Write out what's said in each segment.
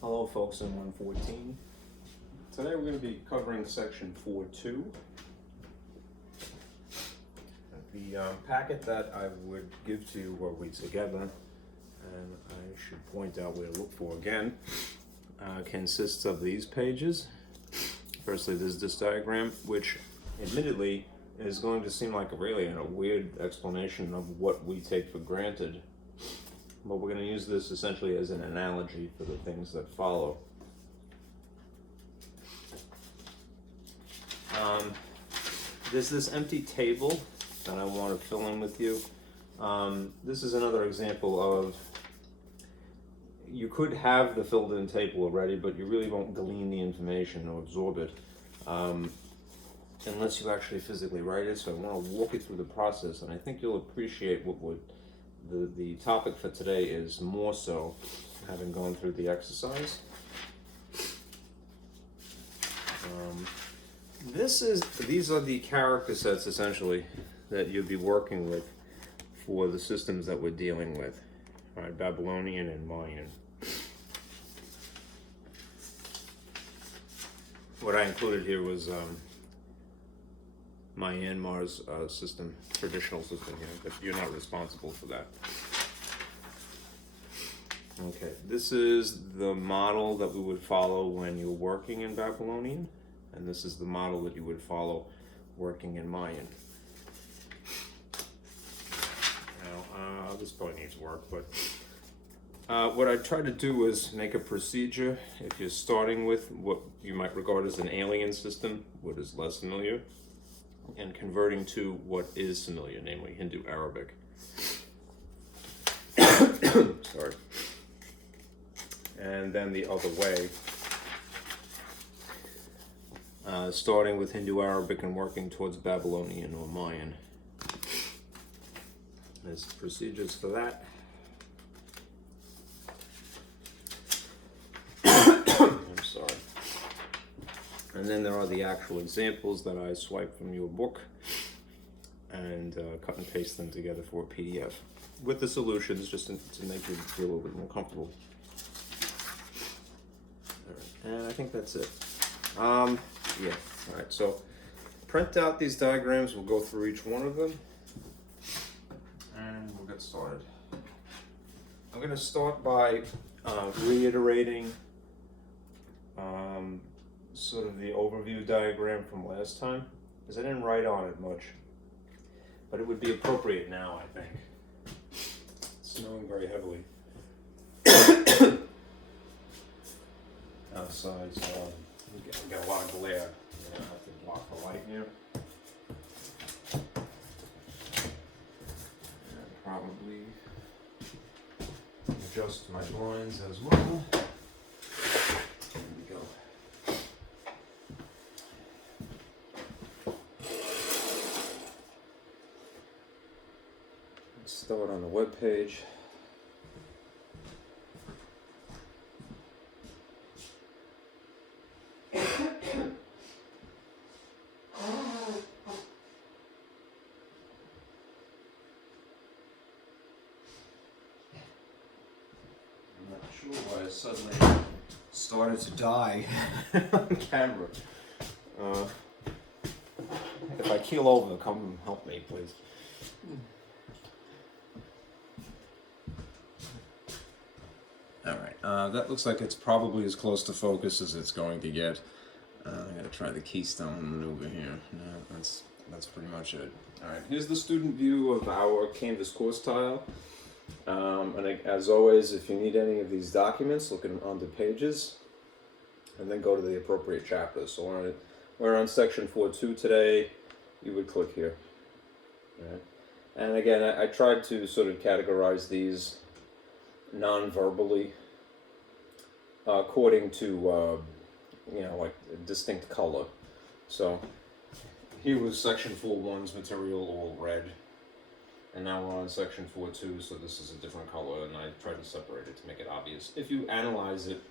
Hello folks in 114. Today we're going to be covering section 4.2. The packet that I would give to you were we together, and I should point out where to look for again, consists of these pages. Firstly, there's this diagram, which admittedly is going to seem like a weird explanation of what we take for granted. But we're going to use this essentially as an analogy for the things that follow. There's this empty table that I want to fill in with you. This is another example of, you could have the filled in table already, but you really won't glean the information or absorb it unless you actually physically write it. So I want to walk you through the process, and I think you'll appreciate what the topic for today is, more so having gone through the exercise. These are the character sets essentially that you'd be working with for the systems that we're dealing with, right? Babylonian and Mayan. What I included here was Myanmar's system, traditional system here, but you're not responsible for that. Okay, this is the model that we would follow when you're working in Babylonian, and this is the model that you would follow working in Mayan. Now, this probably needs work, but what I try to do is make a procedure if you're starting with what you might regard as an alien system, what is less familiar, and converting to what is familiar, namely Hindu Arabic. Sorry. And then the other way, starting with Hindu Arabic and working towards Babylonian or Mayan. There's procedures for that. I'm sorry. And then there are the actual examples that I swiped from your book and cut and paste them together for a PDF with the solutions, just to make you feel a little bit more comfortable. All right. And I think that's it. Yeah. All right. So print out these diagrams. We'll go through each one of them, and we'll get started. I'm going to start by reiterating sort of the overview diagram from last time, because I didn't write on it much, but it would be appropriate now, I think. It's snowing very heavily outside, so we got a lot of glare. I'm gonna have to block the light here. And probably adjust my blinds as well. There we go. Let's start on the web page. I'm not sure why I suddenly started to die on camera. If I keel over, come help me, please. Alright, that looks like it's probably as close to focus as it's going to get. I gotta try the keystone maneuver here. No, that's pretty much it. Alright, here's the student view of our Canvas course tile. And as always, if you need any of these documents, look at them on the pages, and then go to the appropriate chapters. So we're on section 4.2 today. You would click here. Right. And again, I tried to sort of categorize these non-verbally according to like a distinct color. So here was section 4.1's material, all red. And now we're on section 4.2, so this is a different color, and I tried to separate it to make it obvious. If you analyze it,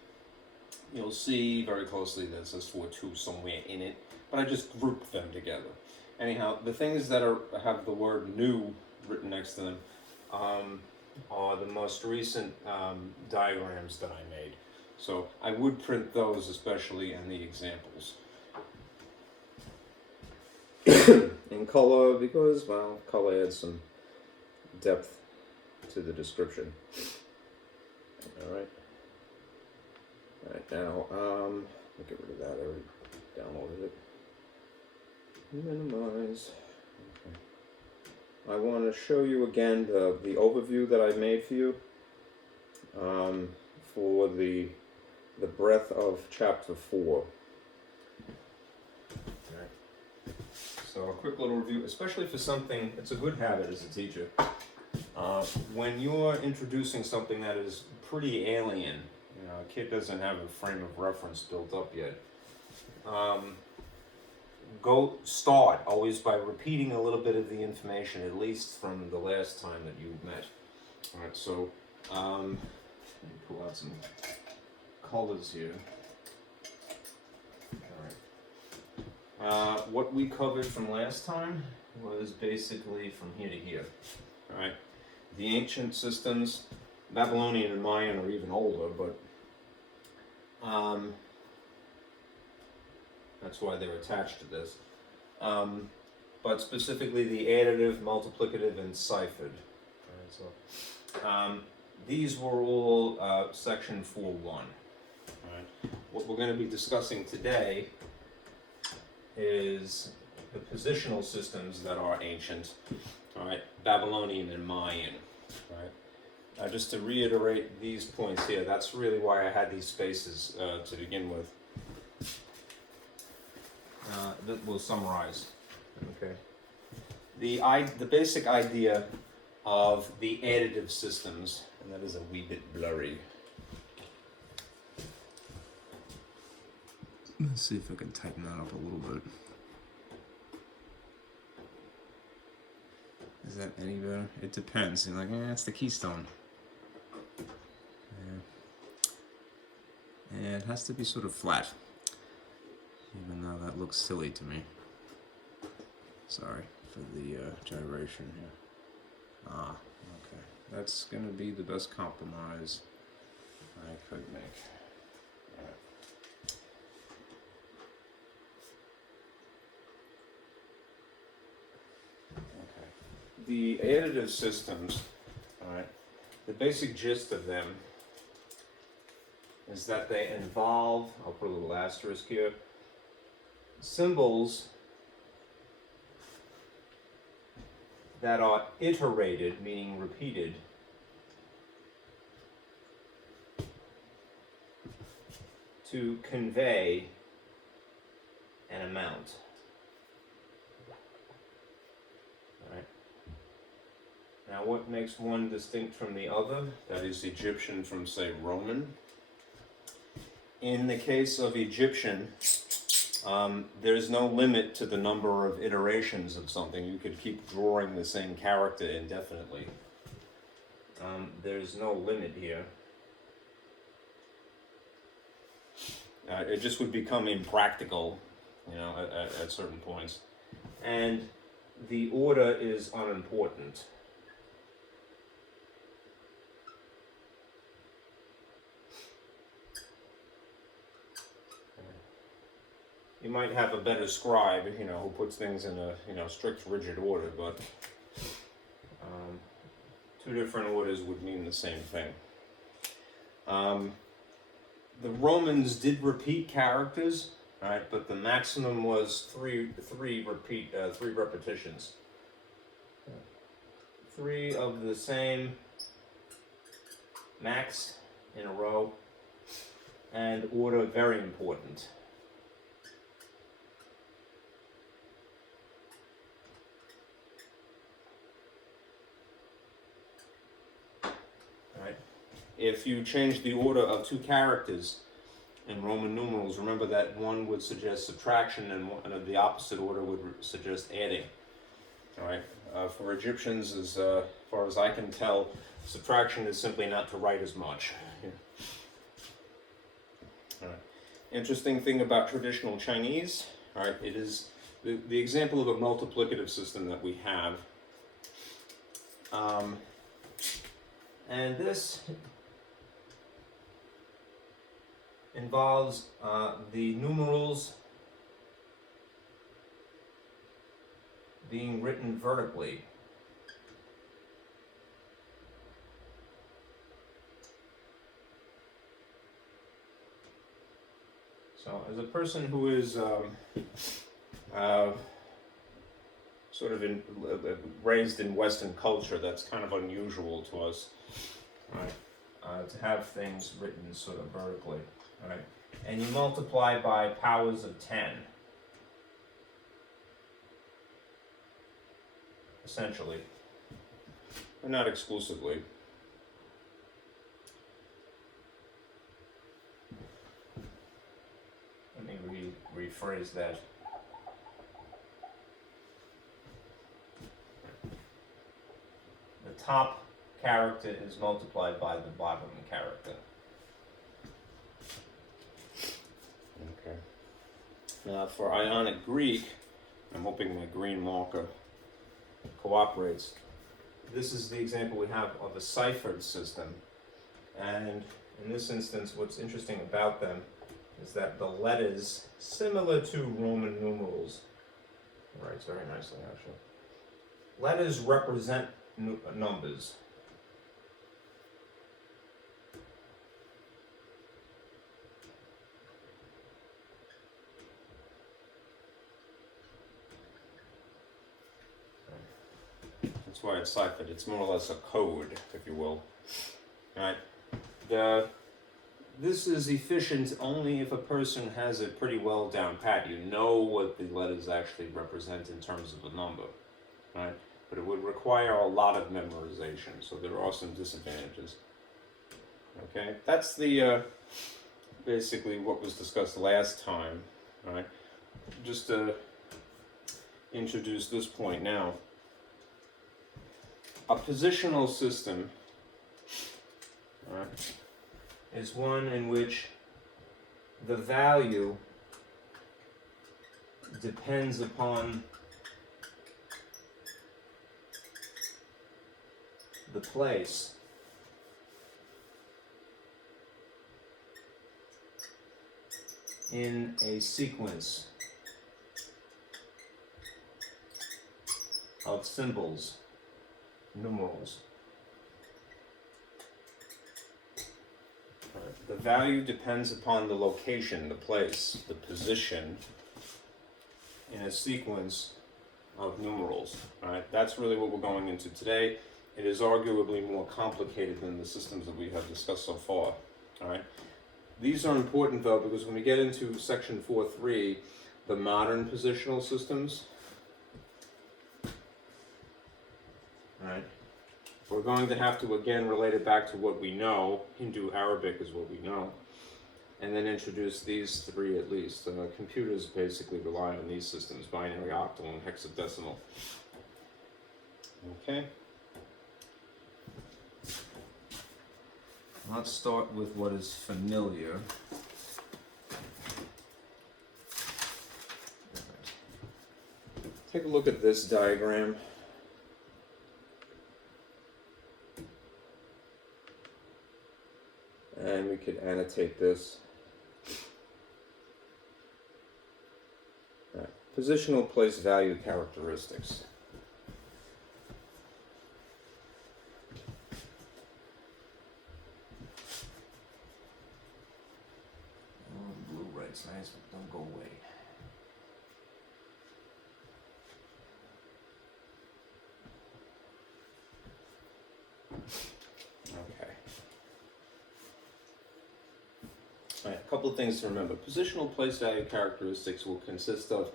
you'll see very closely that it says 4.2 somewhere in it, but I just grouped them together. Anyhow, the things that have the word new written next to them are the most recent diagrams that I made. So I would print those, especially in the examples. In color, because, well, color adds some depth to the description. Alright. Alright, now, I'll get rid of that. I already downloaded it. Minimize. Okay. I want to show you again the overview that I made for you for the breadth of chapter 4. So a quick little review, especially for something, it's a good habit as a teacher. When you're introducing something that is pretty alien, you know, a kid doesn't have a frame of reference built up yet, go start always by repeating a little bit of the information, at least from the last time that you met. All right, so let me pull out some colors here. What we covered from last time was basically from here to here. All right, the ancient systems, Babylonian and Mayan are even older, but that's why they're attached to this. But specifically the additive, multiplicative, and ciphered. All right, so these were all section 4.1. All right, what we're going to be discussing today is the positional systems that are ancient, all right, Babylonian and Mayan, right? Just to reiterate these points here, that's really why I had these spaces to begin with. That will summarize, okay? The basic idea of the additive systems, and that is a wee bit blurry. Let's see if I can tighten that up a little bit. Is that any better? It depends. You're like, it's the keystone. Yeah, it has to be sort of flat. Even though that looks silly to me. Sorry for the gyration here. Okay. That's going to be the best compromise I could make. The additive systems, all right, the basic gist of them is that they involve, I'll put a little asterisk here, symbols that are iterated, meaning repeated, to convey an amount. Now, what makes one distinct from the other? That is Egyptian from, say, Roman. In the case of Egyptian, there's no limit to the number of iterations of something. You could keep drawing the same character indefinitely. There's no limit here. It just would become impractical, you know, at certain points. And the order is unimportant. You might have a better scribe, you know, who puts things in a, you know, strict, rigid order, but two different orders would mean the same thing. The Romans did repeat characters, right? But the maximum was three repetitions. 3 of the same max in a row, and order very important. If you change the order of 2 characters in Roman numerals, remember that one would suggest subtraction and the opposite order would suggest adding. All right. For Egyptians, as far as I can tell, subtraction is simply not to write as much. Yeah. All right. Interesting thing about traditional Chinese, all right, it is the example of a multiplicative system that we have. And this involves the numerals being written vertically. So as a person who is sort of raised in Western culture, that's kind of unusual to us, right? To have things written sort of vertically, right? And you multiply by powers of 10, essentially, but not exclusively. Let me rephrase that. The top character is multiplied by the bottom character. Okay. Now for Ionic Greek, I'm hoping my green marker cooperates. This is the example we have of a ciphered system. And in this instance, what's interesting about them is that the letters, similar to Roman numerals, writes very nicely actually, letters represent numbers. That's why it's ciphered. It's more or less a code, if you will. All right. This is efficient only if a person has it pretty well down pat. You know what the letters actually represent in terms of a number, right? But it would require a lot of memorization, so there are some disadvantages. Okay, that's the basically what was discussed last time, right? Just to introduce this point now. A positional system, right, is one in which the value depends upon the place in a sequence of symbols, numerals. The value depends upon the location, the place, the position in a sequence of numerals. Right? That's really what we're going into today. It is arguably more complicated than the systems that we have discussed so far. All right? These are important though, because when we get into section 4.3, the modern positional systems, right, we're going to have to again relate it back to what we know. Hindu Arabic is what we know. And then introduce these three at least. Computers basically rely on these systems: binary, octal, and hexadecimal. Okay. Let's start with what is familiar. Take a look at this diagram. And we could annotate this. Right. Positional place value characteristics. Blue red's nice, but don't go away. A couple of things to remember. Positional place value characteristics will consist of,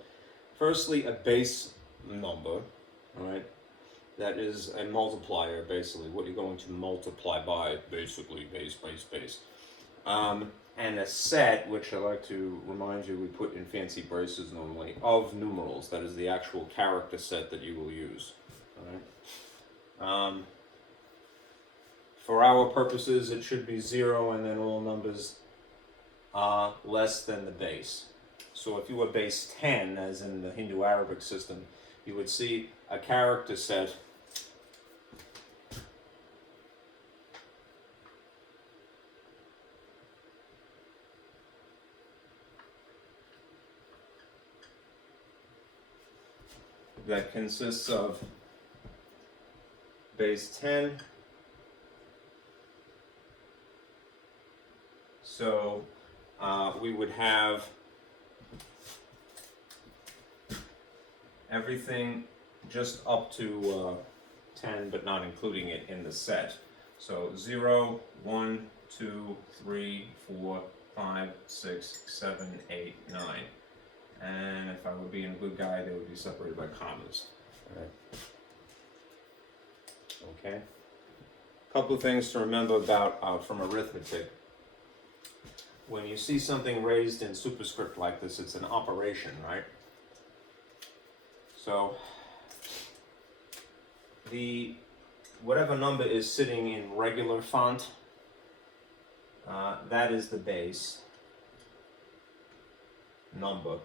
firstly, a base number, all right? That is a multiplier, basically, what you're going to multiply by, basically, base. And a set, which I like to remind you we put in fancy braces normally, of numerals. That is the actual character set that you will use, all right? For our purposes, it should be 0 and then all numbers less than the base. So if you were base 10, as in the Hindu Arabic system, you would see a character set that consists of base 10. So we would have everything just up to 10, but not including it in the set. So 0, 1, 2, 3, 4, 5, 6, 7, 8, 9. And if I were being a good guy, they would be separated by commas. All right. Okay. A couple of things to remember about from arithmetic. When you see something raised in superscript like this, it's an operation, right? So whatever number is sitting in regular font, that is the base number,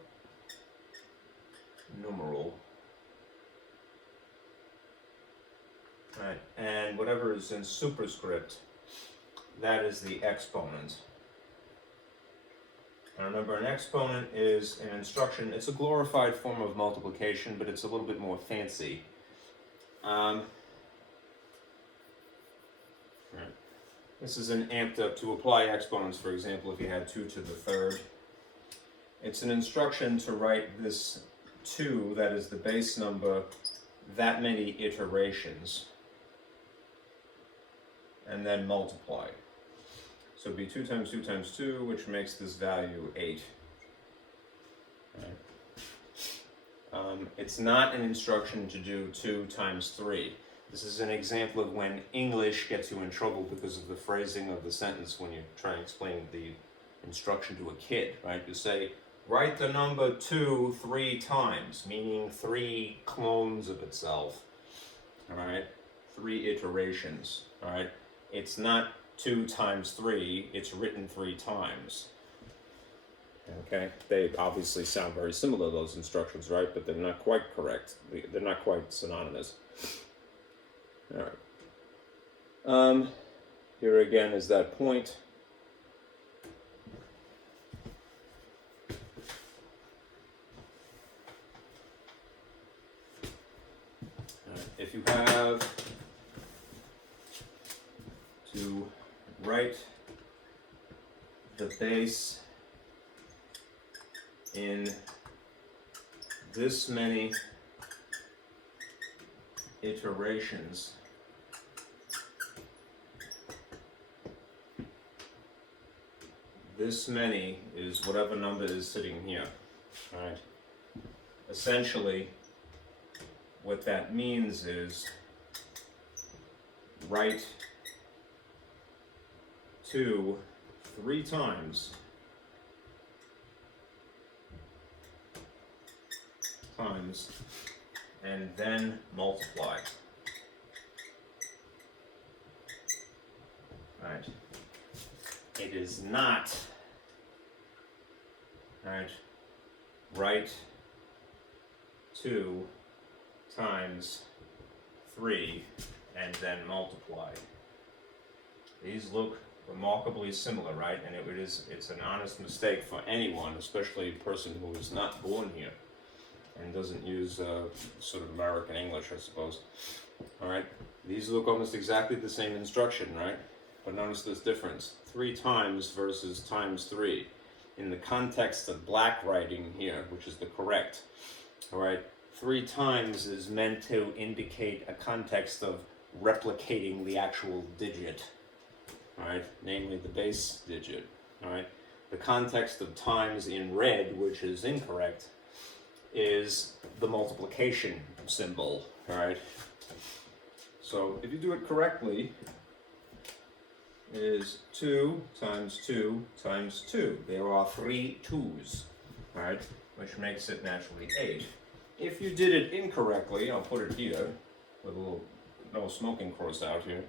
numeral. Right, and whatever is in superscript, that is the exponent. And remember, an exponent is an instruction. It's a glorified form of multiplication, but it's a little bit more fancy. This is an amped up to apply exponents, for example, if you had 2 to the third. It's an instruction to write this 2, that is the base number, that many iterations, and then multiply. So it'd be 2 times 2 times 2, which makes this value 8. Right. It's not an instruction to do 2 times 3. This is an example of when English gets you in trouble because of the phrasing of the sentence when you try and explain the instruction to a kid, right? You say, write the number 2 3 times, meaning 3 clones of itself, all right? 3 iterations, all right? It's not 2 times 3, it's written 3 times. Okay, they obviously sound very similar, those instructions, right? But they're not quite correct. They're not quite synonymous. All right. Here again is that point. All right. If you have to write the base in this many iterations, this many is whatever number is sitting here. All right. Essentially, what that means is write 2 3 times and then multiply. Right. It is not, right, write 2 times 3 and then multiply. These look remarkably similar, right? And it's an honest mistake for anyone, especially a person who is not born here and doesn't use sort of American English, I suppose. All right, these look almost exactly the same instruction, right? But notice this difference: 3 times versus times 3. In the context of black writing here, which is the correct, all right, 3 times is meant to indicate a context of replicating the actual digit, all right, namely the base digit, all right. The context of times in red, which is incorrect, is the multiplication symbol, all right? So if you do it correctly, it is 2 times 2 times 2. There are 3 2's, all right, which makes it naturally 8. If you did it incorrectly, I'll put it here with a little no smoking crossed out here.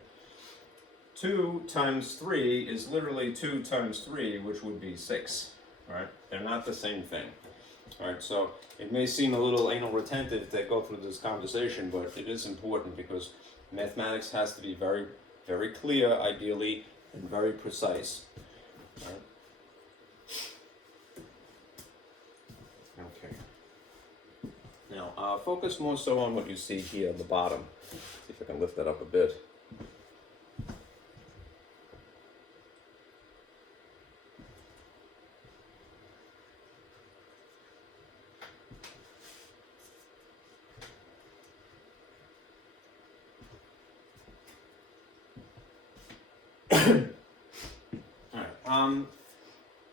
2 times 3 is literally 2 times 3, which would be 6, all right? They're not the same thing. All right, so it may seem a little anal retentive to go through this conversation, but it is important because mathematics has to be very, very clear, ideally, and very precise. All right. Okay. Now, Now, focus more so on what you see here at the bottom. See if I can lift that up a bit.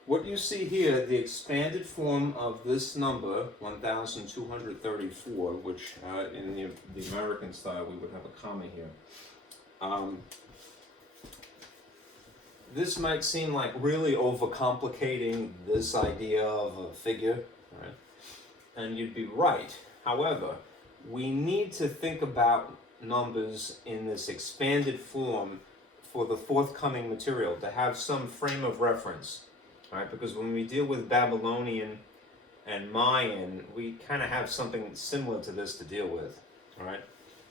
What you see here, the expanded form of this number, 1,234, which in the American style we would have a comma here. This might seem like really overcomplicating this idea of a figure, right? And you'd be right. However, we need to think about numbers in this expanded form for the forthcoming material, to have some frame of reference. Right, because when we deal with Babylonian and Mayan, we kind of have something similar to this to deal with. All right.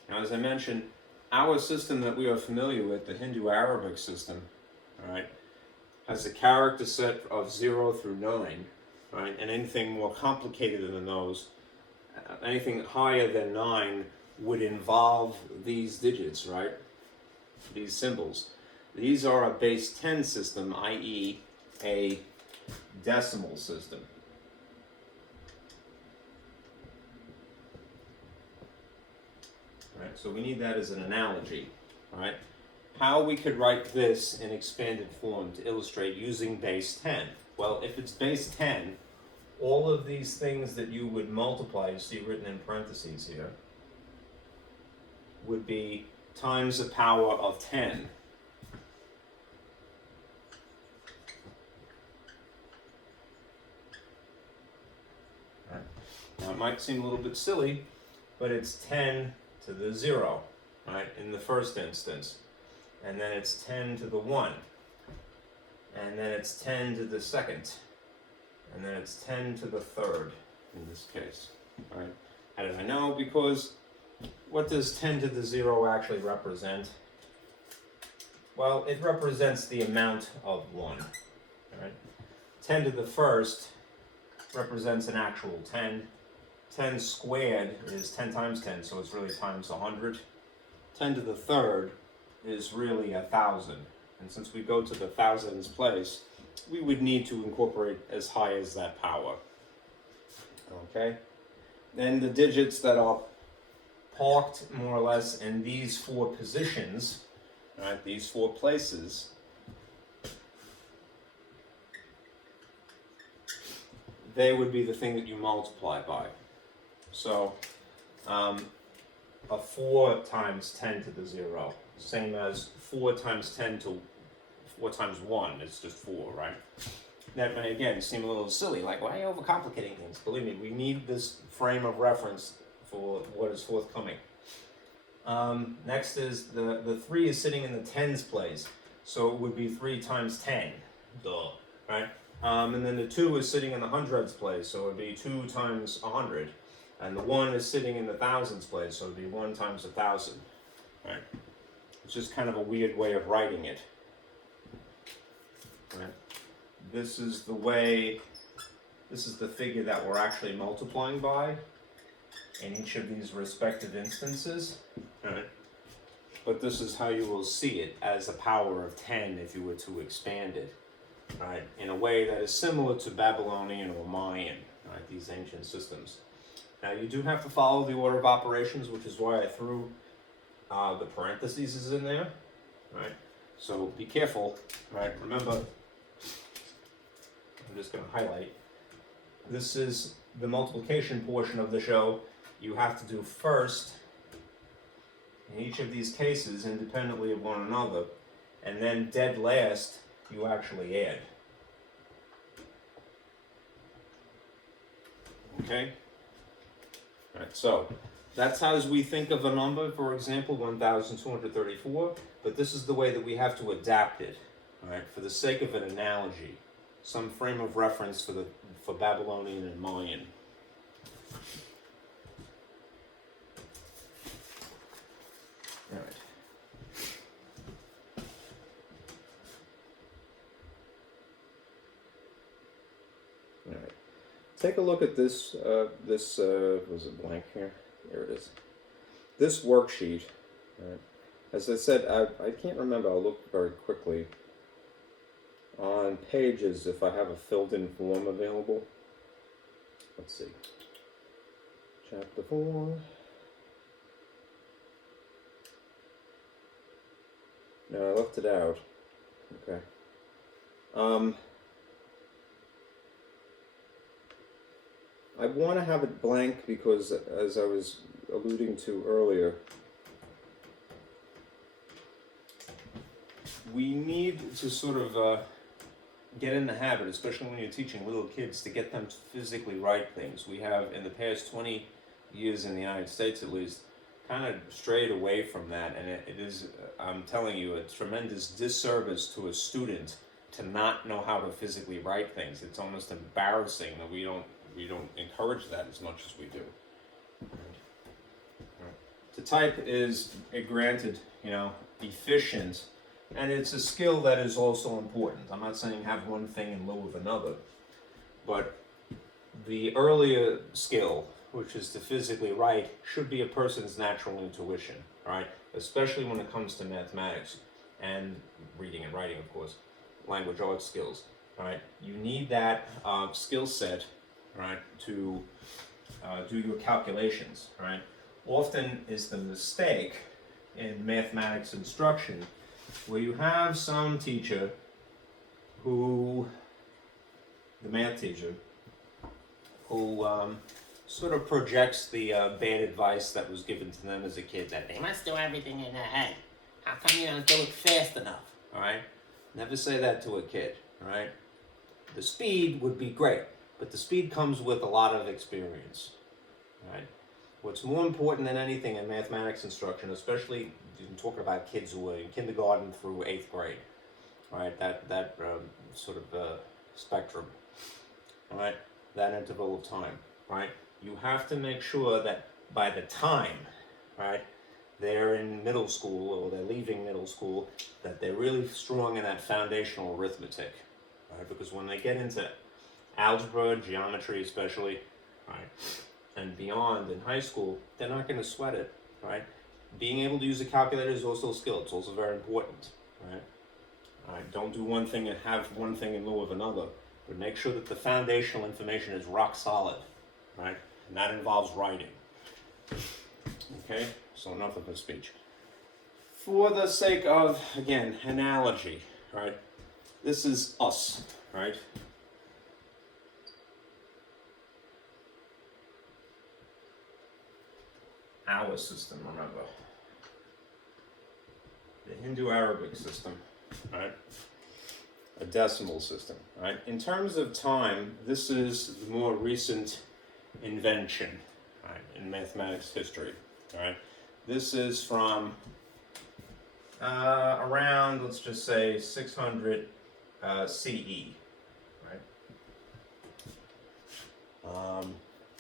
Now, as I mentioned, our system that we are familiar with, the Hindu-Arabic system, all right, has a character set of 0 through 9, right, and anything more complicated than those, anything higher than 9 would involve these digits, right, these symbols. These are a base 10 system, i.e., a decimal system. Right, so we need that as an analogy. Right? How we could write this in expanded form to illustrate using base 10. Well, if it's base 10, all of these things that you would multiply, you see written in parentheses here, would be times the power of 10. Now, it might seem a little bit silly, but it's 10 to the 0, right, in the first instance. And then it's 10 to the 1. And then it's 10 to the second. And then it's 10 to the third, in this case, right? How did I know? Because what does 10 to the 0 actually represent? Well, it represents the amount of 1, right? 10 to the first represents an actual 10. 10 squared is 10 times 10, so it's really times 100. 10 to the third is really 1,000. And since we go to the thousands place, we would need to incorporate as high as that power. Okay? Then the digits that are parked more or less in these 4 positions, right, these 4 places, they would be the thing that you multiply by. So, a 4 times 10 to the 0, same as 4 times 10 to 4 times 1, it's just 4, right? That may, again, seem a little silly, like, why are you overcomplicating things? Believe me, we need this frame of reference for what is forthcoming. Next is the 3 is sitting in the tens place, so it would be 3 times 10, duh, right? And then the 2 is sitting in the hundreds place, so it would be 2 times 100. And the 1 is sitting in the thousands place, so it would be 1 times 1,000. Right? It's just kind of a weird way of writing it. Right? This is the way, this is the figure that we're actually multiplying by in each of these respective instances. Right? But this is how you will see it as a power of 10 if you were to expand it. Right, in a way that is similar to Babylonian or Mayan, right, these ancient systems. Now, you do have to follow the order of operations, which is why I threw the parentheses in there, right? So be careful, right? Remember, I'm just going to highlight. This is the multiplication portion of the show. You have to do first, in each of these cases, independently of one another, and then dead last, you actually add. Okay? All right, so that's how we think of a number, for example, 1,234, but this is the way that we have to adapt it, all right, for the sake of an analogy, some frame of reference for Babylonian and Mayan. All right. take a look at this, was it blank here? Here it is. This worksheet, right? As I said, I can't remember, I'll look very quickly on pages if I have a filled in form available. Let's see. Chapter 4. No, I left it out. Okay. I want to have it blank because, as I was alluding to earlier, we need to sort of get in the habit, especially when you're teaching little kids, to get them to physically write things. We have, in the past 20 years in the United States at least, kind of strayed away from that, and it is, I'm telling you, a tremendous disservice to a student to not know how to physically write things. It's almost embarrassing that we don't encourage that as much as we do. To type is, granted, efficient, and it's a skill that is also important. I'm not saying have one thing in lieu of another, but the earlier skill, which is to physically write, should be a person's natural intuition, right? Especially when it comes to mathematics and reading and writing, of course, language arts skills, right? You need that skill set, right, to do your calculations, right? Often is the mistake in mathematics instruction where you have some teacher who, the math teacher, who sort of projects the bad advice that was given to them as a kid, that they must do everything in their head. How come you don't do it fast enough? All right? Never say that to a kid, all right? The speed would be great, but the speed comes with a lot of experience, all right? What's more important than anything in mathematics instruction, especially you're talking about kids who are in kindergarten through 8th grade, all right? That sort of spectrum, all right? That interval of time, right? You have to make sure that by the time, right, they're in middle school or they're leaving middle school, that they're really strong in that foundational arithmetic, right? Because when they get into algebra, geometry especially, right, and beyond in high school, they're not going to sweat it, right? Being able to use a calculator is also a skill. It's also very important, right? All right, don't do one thing and have one thing in lieu of another, but make sure that the foundational information is rock solid, right? And that involves writing. Okay, so enough of the speech. For the sake of, again, analogy, right? This is us, right? Our system, remember. The Hindu-Arabic system, right? A decimal system, right? In terms of time, this is the more recent invention, right, in mathematics history, right? This is from around, let's just say, 600 CE, right?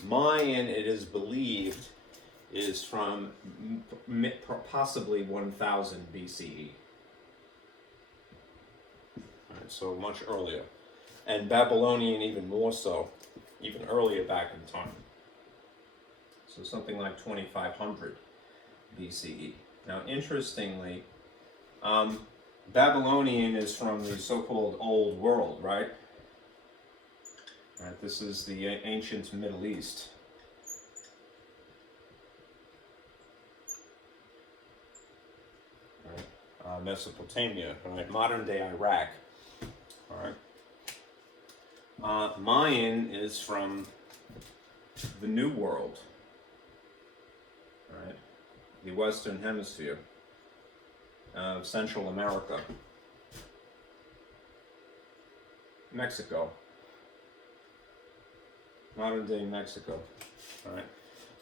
Mayan, it is believed, is from possibly 1000 BCE. Right, so much earlier. And Babylonian even more so, even earlier back in time. So something like 2500 BCE. Now, interestingly, Babylonian is from the so-called Old World, right? Right, this is the ancient Middle East. Right? Mesopotamia, right? Modern day Iraq. All right. Mayan is from the New World, right? The Western Hemisphere, Central America, Mexico, modern day Mexico, all right?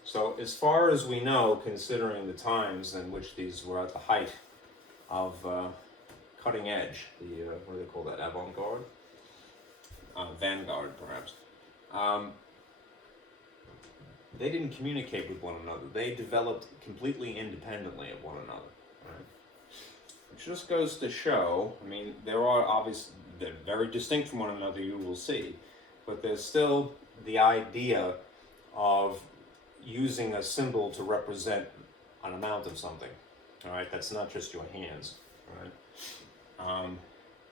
So as far as we know, considering the times in which these were at the height of cutting edge, the, what do they call that, avant-garde? Vanguard, perhaps. They didn't communicate with one another. They developed completely independently of one another. Right? Which just goes to show, I mean, there are obviously, they're very distinct from one another, you will see, but there's still the idea of using a symbol to represent an amount of something. All right, that's not just your hands. All right,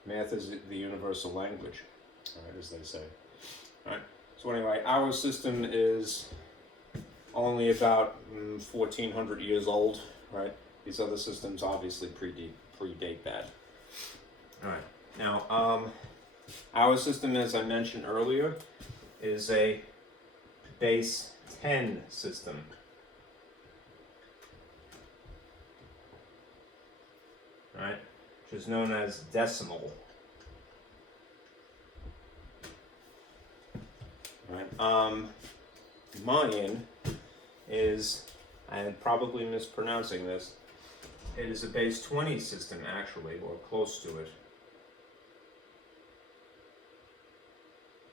math is the universal language. All right, as they say. All right. So anyway, our system is only about 1,400 years old. Right. These other systems obviously predate that. All right. Now, our system, as I mentioned earlier, is a base 10 system. Right, which is known as decimal. Right. Mayan is, I'm probably mispronouncing this, it is a base 20 system actually, or close to it.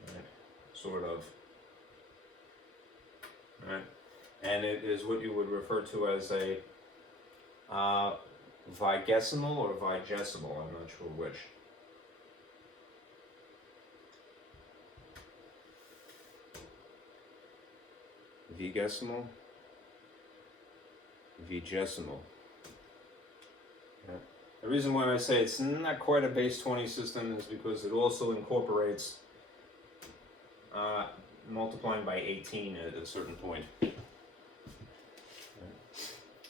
Right. Sort of. Right. And it is what you would refer to as a vigesimal or vigesimal, I'm not sure which. Vigesimal? Vigesimal. Yeah. The reason why I say it's not quite a base 20 system is because it also incorporates multiplying by 18 at a certain point.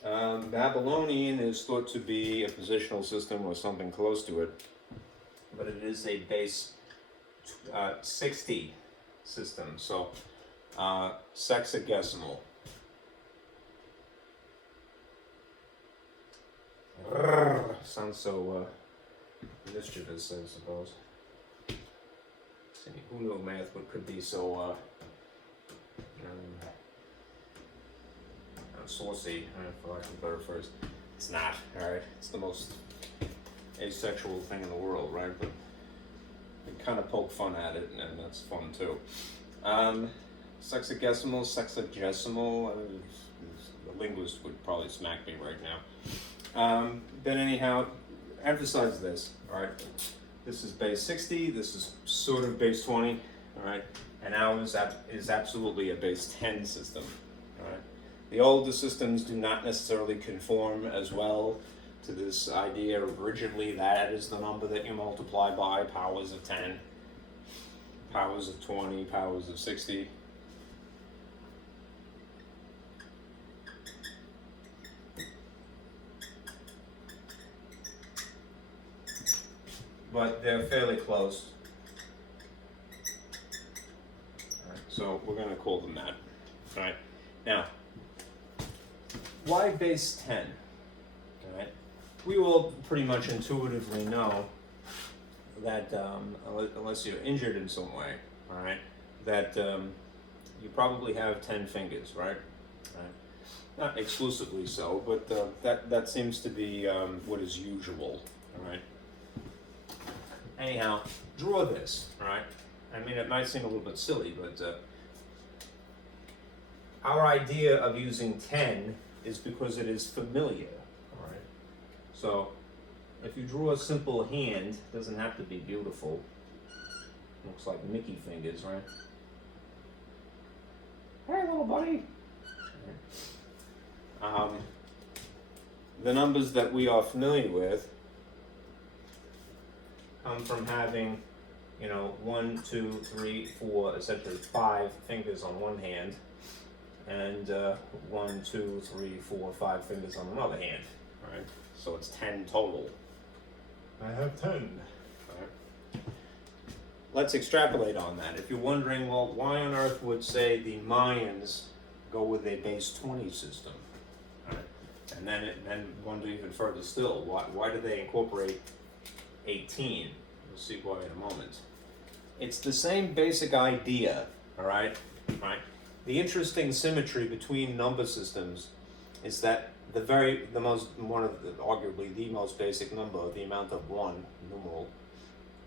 Babylonian is thought to be a positional system or something close to it, but it is a base 60 system, so sexagesimal. Sounds so mischievous, I suppose. Who knew math could be so saucy, for lack of a better phrase. It's not, alright? It's the most asexual thing in the world, right? But we kind of poke fun at it, and that's fun too. Sexagesimal, sexagesimal, the linguist would probably smack me right now. But anyhow, emphasize this, alright? This is base 60, this is sort of base 20, alright? And ours is absolutely a base 10 system, alright? The older systems do not necessarily conform as well to this idea of rigidly that is the number that you multiply by, powers of 10, powers of 20, powers of 60. But they're fairly close. All right, so we're going to call them that. All right. Now, why base 10? All right. We will pretty much intuitively know that unless you're injured in some way, all right, that you probably have 10 fingers, right? Not exclusively so, but that seems to be what is usual, all right? Anyhow, draw this, all right? I mean, it might seem a little bit silly, but our idea of using 10 is because it is familiar, all right? So, if you draw a simple hand, it doesn't have to be beautiful. Looks like Mickey fingers, right? Hey, little buddy. The numbers that we are familiar with come from having, 1, 2, 3, 4, essentially 5 fingers on one hand, and 1, 2, 3, 4, 5 fingers on another hand. All right, so it's 10 total. I have 10. All right. Let's extrapolate on that. If you're wondering, well, why on earth would, say, the Mayans go with a base 20 system? All right. And then wonder even further still, why do they incorporate 18? We'll see why in a moment. It's the same basic idea, all right? The interesting symmetry between number systems is that arguably the most basic number, the amount of 1, numeral,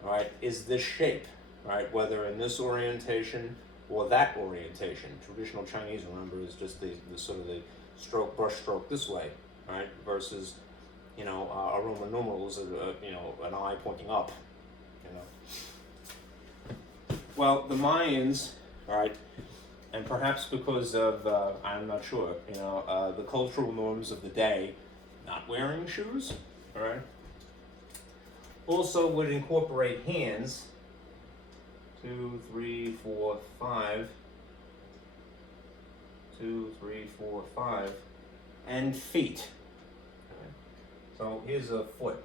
all right, is this shape, right? Whether in this orientation or that orientation. Traditional Chinese, remember, is just the sort of the brush stroke this way, right? Versus, a Roman numeral is an eye pointing up, Well, the Mayans, all right, and perhaps because of, I'm not sure, the cultural norms of the day, not wearing shoes, all right, also would incorporate hands, 2, 3, 4, 5, 2, 3, 4, 5, and feet. Okay. So here's a foot,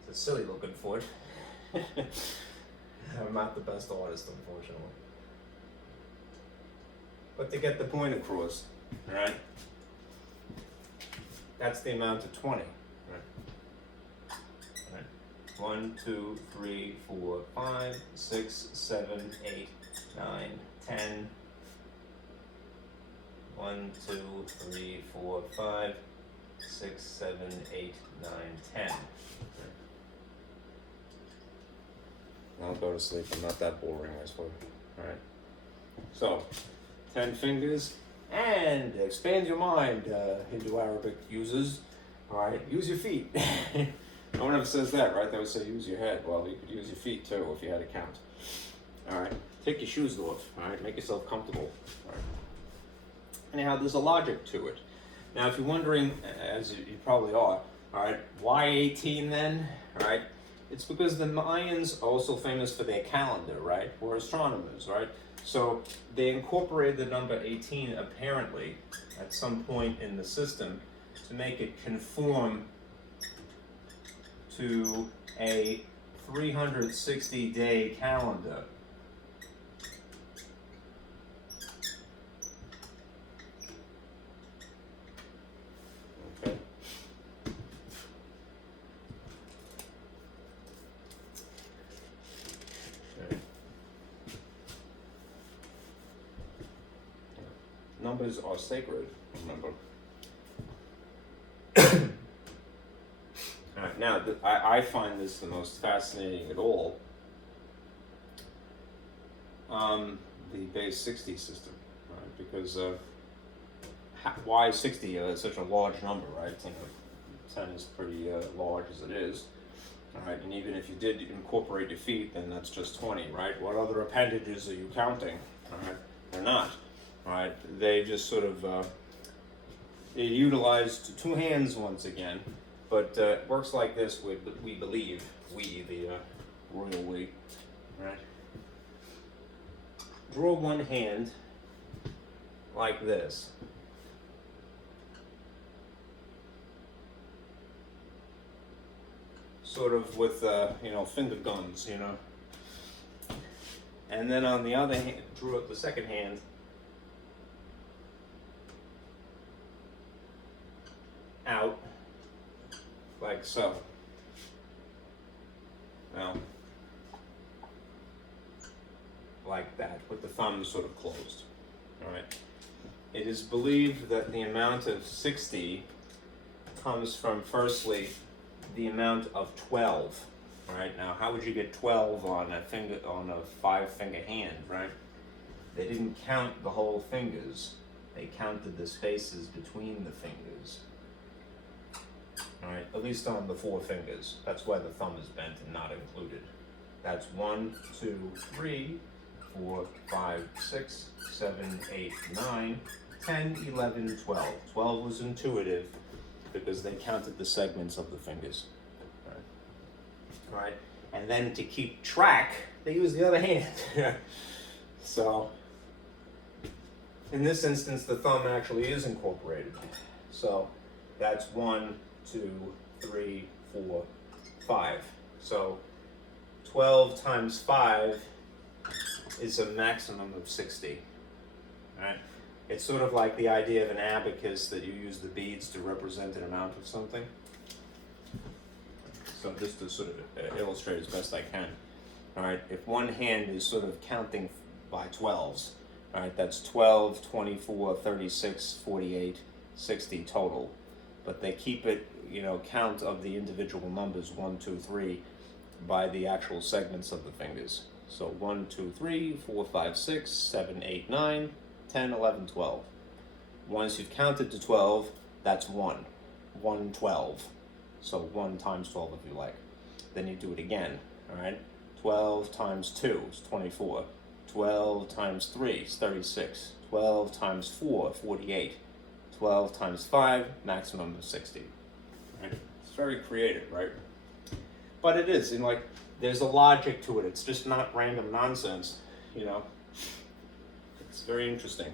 it's a silly looking foot. I'm not the best artist, unfortunately. But to get the point across, all right, that's the amount of 20. Right. All right. 1, 2, 3, 4, 5, 6, 7, 8, 9, 10. 1, 2, 3, 4, 5, 6, 7, 8, 9, 10. I'll go to sleep. I'm not that boring, I suppose. All right. So, 10 fingers, and expand your mind, Hindu Arabic users. All right, use your feet. No one ever says that, right? They would say use your head. Well, you could use your feet too if you had a count. All right, take your shoes off. All right, make yourself comfortable. All right. Anyhow, there's a logic to it. Now, if you're wondering, as you probably are, all right, why 18 then? All right. It's because the Mayans are also famous for their calendar, right? We're astronomers, right? So they incorporated the number 18 apparently at some point in the system to make it conform to a 360-day calendar. Okay. Numbers are sacred, remember. All right, now, I find this the most fascinating at all. The base 60 system, right? Because why 60 is such a large number, right? 10 is pretty large as it is. All right, and even if you did incorporate your feet, then that's just 20, right? What other appendages are you counting? All right, they're not. All right, they just sort of they utilized two hands once again, but it works like this. We believe, the royal we, right? Draw one hand like this. Sort of with finger guns, and then on the other hand, draw the second hand. Out like so. Now, like that, with the thumb sort of closed. All right. It is believed that the amount of 60 comes from, firstly, the amount of 12. All right. Now, how would you get 12 on a 5-finger hand, right? They didn't count the whole fingers. They counted the spaces between the fingers. All right, at least on the 4 fingers. That's why the thumb is bent and not included. That's 1, 2, 3, 4, 5, 6, 7, 8, 9, 10, 11, 12. 12 was intuitive because they counted the segments of the fingers. All right, and then to keep track, they use the other hand. So, in this instance, the thumb actually is incorporated. So, that's 1, 2, 3, 4, 5. So 12 times 5 is a maximum of 60. Right? It's sort of like the idea of an abacus, that you use the beads to represent an amount of something. So just to sort of illustrate as best I can. All right, if one hand is sort of counting by 12s, all right, that's 12, 24, 36, 48, 60 total. But they keep it, count of the individual numbers 1, 2, 3 by the actual segments of the fingers. So 1, 2, 3, 4, 5, 6, 7, 8, 9, 10, 11, 12. Once you've counted to 12, that's 1. 1, 12. So 1 times 12 if you like. Then you do it again, all right? 12 times 2 is 24. 12 times 3 is 36. 12 times 4, 48. 12 times 5, maximum of 60. Right? It's very creative, right? But it is, and like, there's a logic to it. It's just not random nonsense, you know? It's very interesting.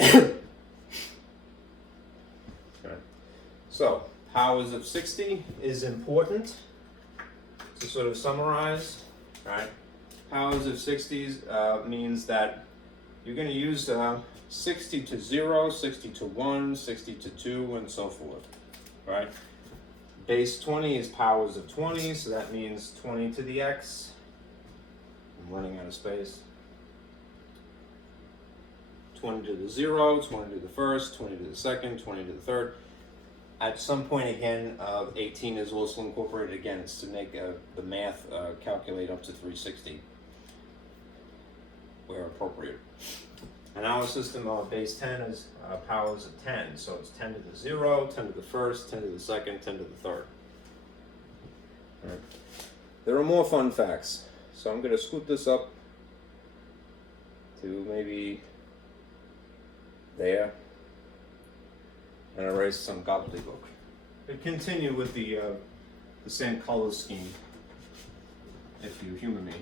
Alright. So, powers of 60 is important. To sort of summarize, right? Powers of 60s means that you're going to use 60 to 0, 60 to 1, 60 to 2, and so forth, right? Base 20 is powers of 20, so that means 20 to the x. I'm running out of space. 20 to the 0, 20 to the first, 20 to the second, 20 to the third. At some point again, 18 is also incorporated again. It's to make the math calculate up to 360 where appropriate. And our system of base 10 is powers of 10. So it's 10 to the 0, 10 to the first, 10 to the second, 10 to the third. All right. There are more fun facts. So I'm going to scoot this up to maybe there. And erase some gobbledygook. And continue with the same color scheme, if you humor me.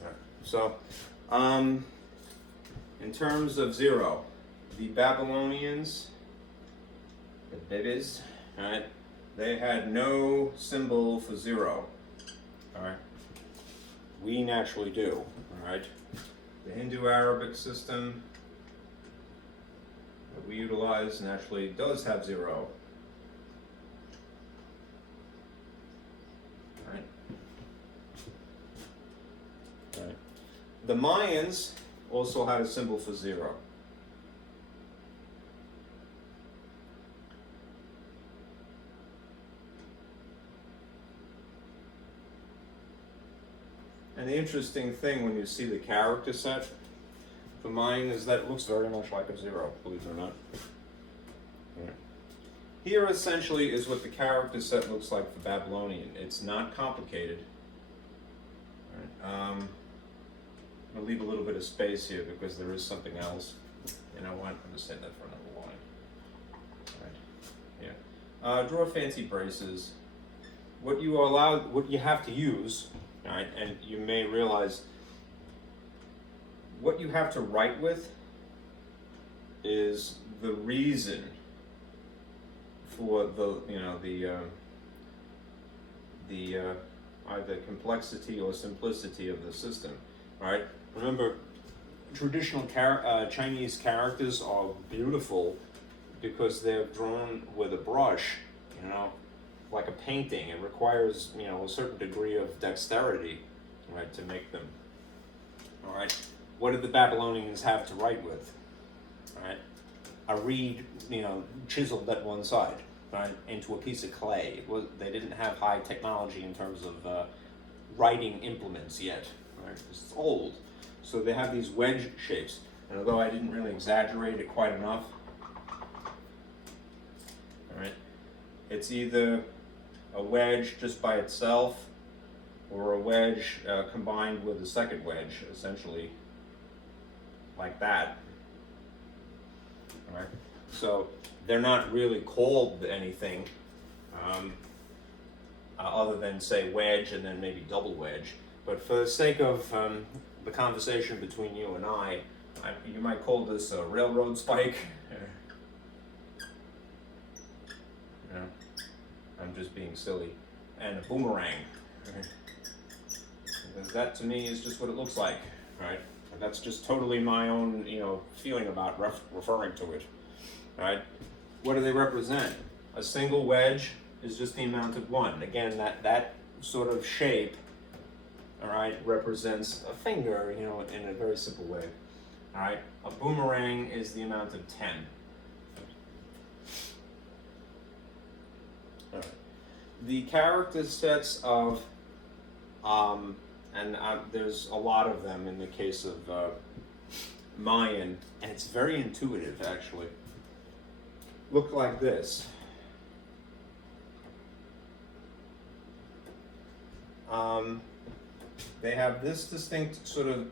All right. So, in terms of 0, the Babylonians, the babies, right? They had no symbol for 0. All right. We naturally do. All right. The Hindu-Arabic system that we utilize naturally does have 0. All right. All right. The Mayans also had a symbol for 0. And the interesting thing when you see the character set for mine is that it looks very much like a 0, believe it or not. Right. Here essentially is what the character set looks like for Babylonian. It's not complicated. Right. I'm going to leave a little bit of space here because there is something else. You know what? I'm just setting that for another line. Right. Yeah. Draw fancy braces. What you are allowed, what you have to use. All right, and you may realize what you have to write with is the reason for the either complexity or simplicity of the system. All right, remember, traditional Chinese characters are beautiful because they're drawn with a brush, you know. Like a painting, it requires, you know, a certain degree of dexterity, right, to make them. All right, what did the Babylonians have to write with? All right, a reed, you know, chiseled at one side, right, into a piece of clay. They didn't have high technology in terms of writing implements yet, right? It's old, so they have these wedge shapes. And although I didn't really exaggerate it quite enough, all right, it's either a wedge just by itself, or a wedge combined with a second wedge, essentially, like that. All right. So they're not really called anything other than say wedge and then maybe double wedge. But for the sake of the conversation between you and I, you might call this a railroad spike. You know, I'm just being silly. And a boomerang. Because that to me is just what it looks like, right? And that's just totally my own, you know, feeling about referring to it, right? What do they represent? A single wedge is just the amount of 1. Again, that sort of shape, all right, represents a finger, you know, in a very simple way. All right, a boomerang is the amount of 10. All right. The character sets of There's a lot of them in the case of Mayan, and it's very intuitive actually. Look like this. They have this distinct sort of,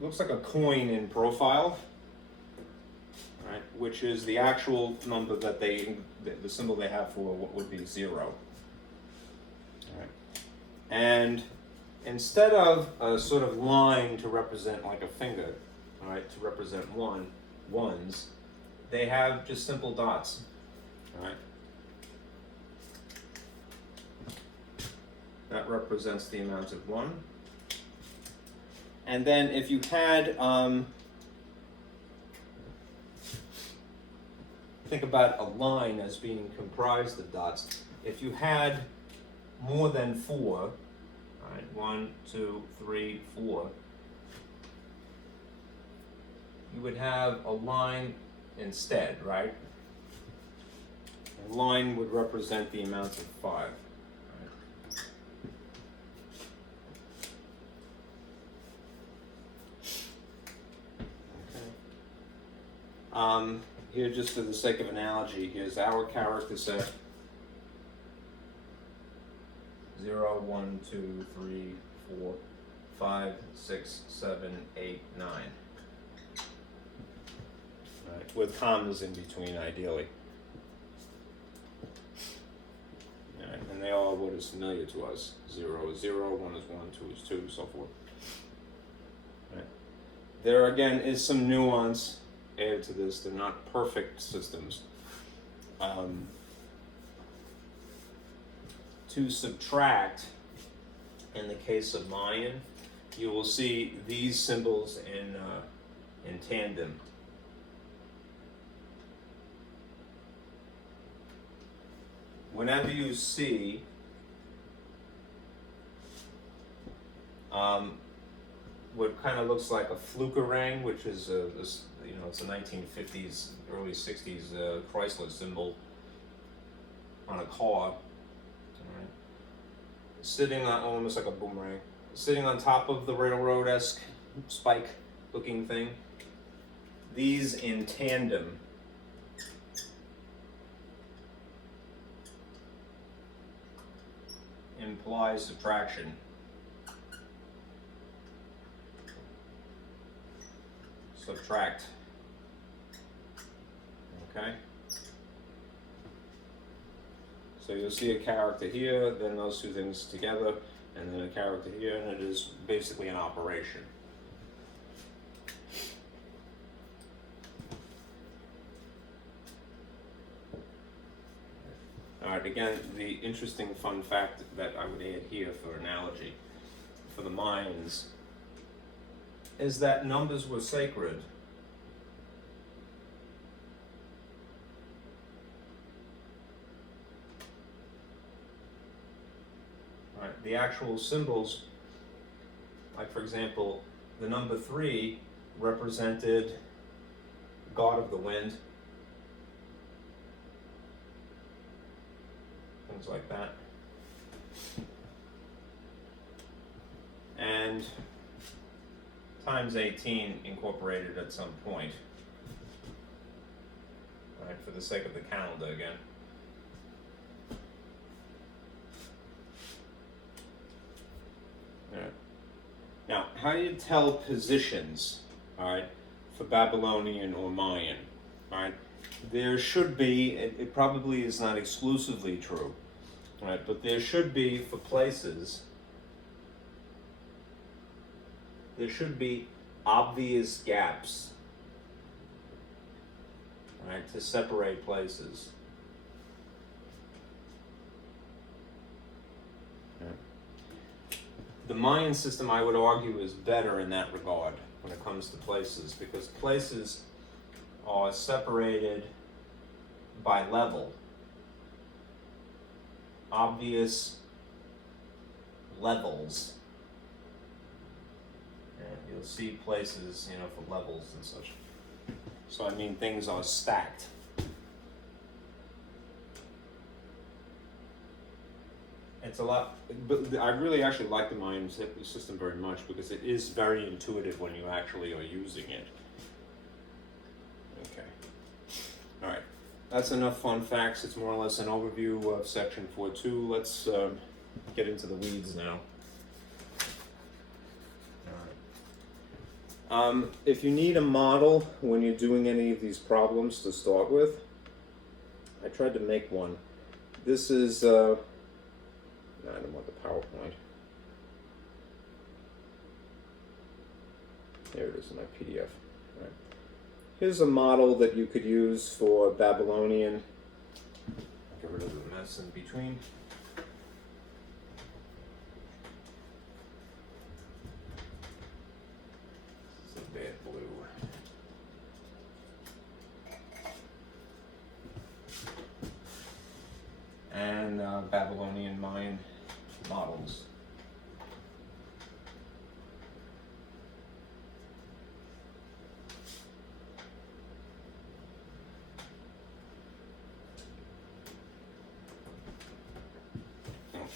looks like a coin in profile, right? Which is the actual number that the symbol they have for what would be 0. All right. And instead of a sort of line to represent like a finger, all right, to represent ones, they have just simple dots, all right? That represents the amount of 1. And then if you had, think about a line as being comprised of dots. If you had more than 4, all right, 1, 2, 3, 4, you would have a line instead, right? A line would represent the amount of 5. Here, just for the sake of analogy, here's our character set. 0, 1, 2, 3, 4, 5, 6, 7, 8, 9. Right, with commas in between, ideally. Right, and they all are what is familiar to us. 0 is 0, 1 is 1, 2 is 2, so forth. Right. There again is some nuance added to this. They're not perfect systems. To subtract, in the case of Mayan, you will see these symbols in tandem. Whenever you see what kind of looks like a flukerang, which is it's a 1950s, early 60s Chrysler symbol on a car, right? Sitting on almost like a boomerang, sitting on top of the railroad-esque spike-looking thing. These in tandem implies subtraction. Subtract. Okay? So you'll see a character here, then those two things together, and then a character here, and it is basically an operation. Alright, again, the interesting fun fact that I would add here for analogy, for the Mayans, is that numbers were sacred. Right, the actual symbols, like for example, the number 3 represented God of the wind, things like that. And times 18 incorporated at some point, right, for the sake of the calendar again. All right. Now, how do you tell positions, all right, for Babylonian or Mayan? All right, there should be, it probably is not exclusively true, all right, but there should be, for places, there should be obvious gaps, right, to separate places. Yeah. The Mayan system, I would argue, is better in that regard when it comes to places, because places are separated by level. Obvious levels. You'll see places, for levels and such. So I mean, things are stacked. It's a lot, But I really actually like the Mayan system very much because it is very intuitive when you actually are using it. Okay. All right. That's enough fun facts. It's more or less an overview of section 4.2. Let's get into the weeds now. If you need a model when you're doing any of these problems to start with, I tried to make one. This is, no, I don't want the PowerPoint. There it is in my PDF. All right. Here's a model that you could use for Babylonian. get rid of the mess in between. This is a bad blue. And Babylonian Mayan models.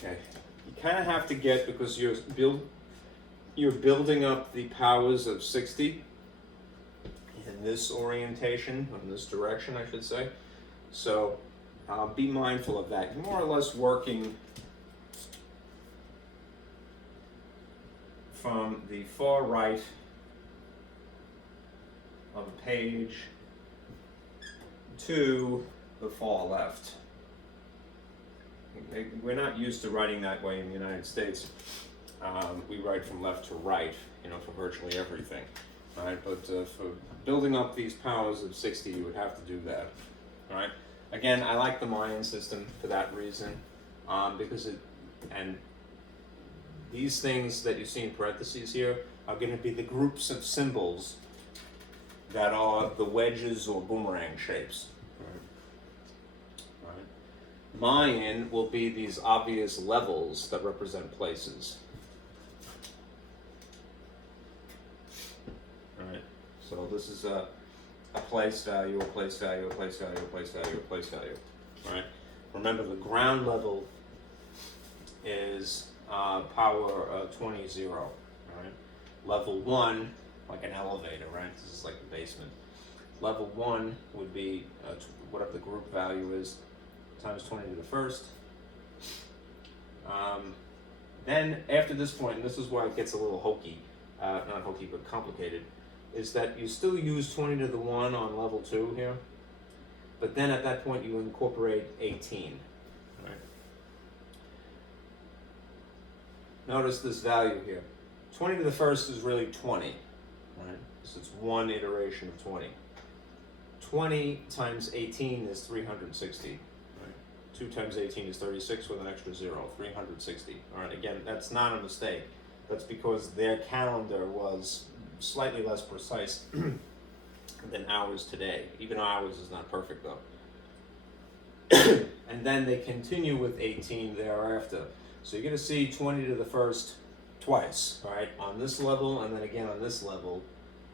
Okay, you kind of have to get, because you're building up the powers of 60 in this orientation, in this direction, I should say. So be mindful of that. You're more or less working from the far right of a page to the far left. We're not used to writing that way in the United States. We write from left to right, you know, for virtually everything, right? But for building up these powers of 60, you would have to do that, right? Again, I like the Mayan system for that reason, because and these things that you see in parentheses here are going to be the groups of symbols that are the wedges or boomerang shapes. Mayan will be these obvious levels that represent places. Alright, so this is a place value, a place value, a place value, a place value, a place value. Alright, remember the ground level is power 20, 0. Alright, level 1, like an elevator, right? This is like the basement. Level 1 would be whatever the group value is, times 20 to the first. Then after this point, and this is why it gets a little hokey, not hokey but complicated, is that you still use 20 to the 1 on level 2 here, but then at that point you incorporate 18. Right? Notice this value here. 20 to the first is really 20, right? So it's one iteration of 20. 20 times 18 is 360. 2 times 18 is 36 with an extra 0, 360. All right, again, that's not a mistake. That's because their calendar was slightly less precise than ours today. Even ours is not perfect though. And then they continue with 18 thereafter. So you're gonna see 20 to the first twice, right? On this level and then again on this level.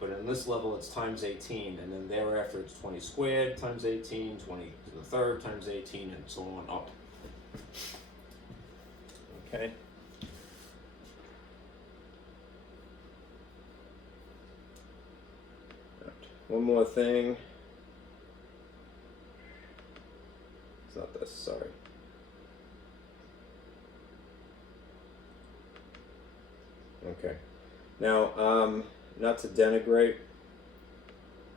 But in this level it's times 18, and then thereafter it's 20 squared times 18, 20 to the third times 18, and so on up. Okay. One more thing. It's not this, sorry. Okay. Now, not to denigrate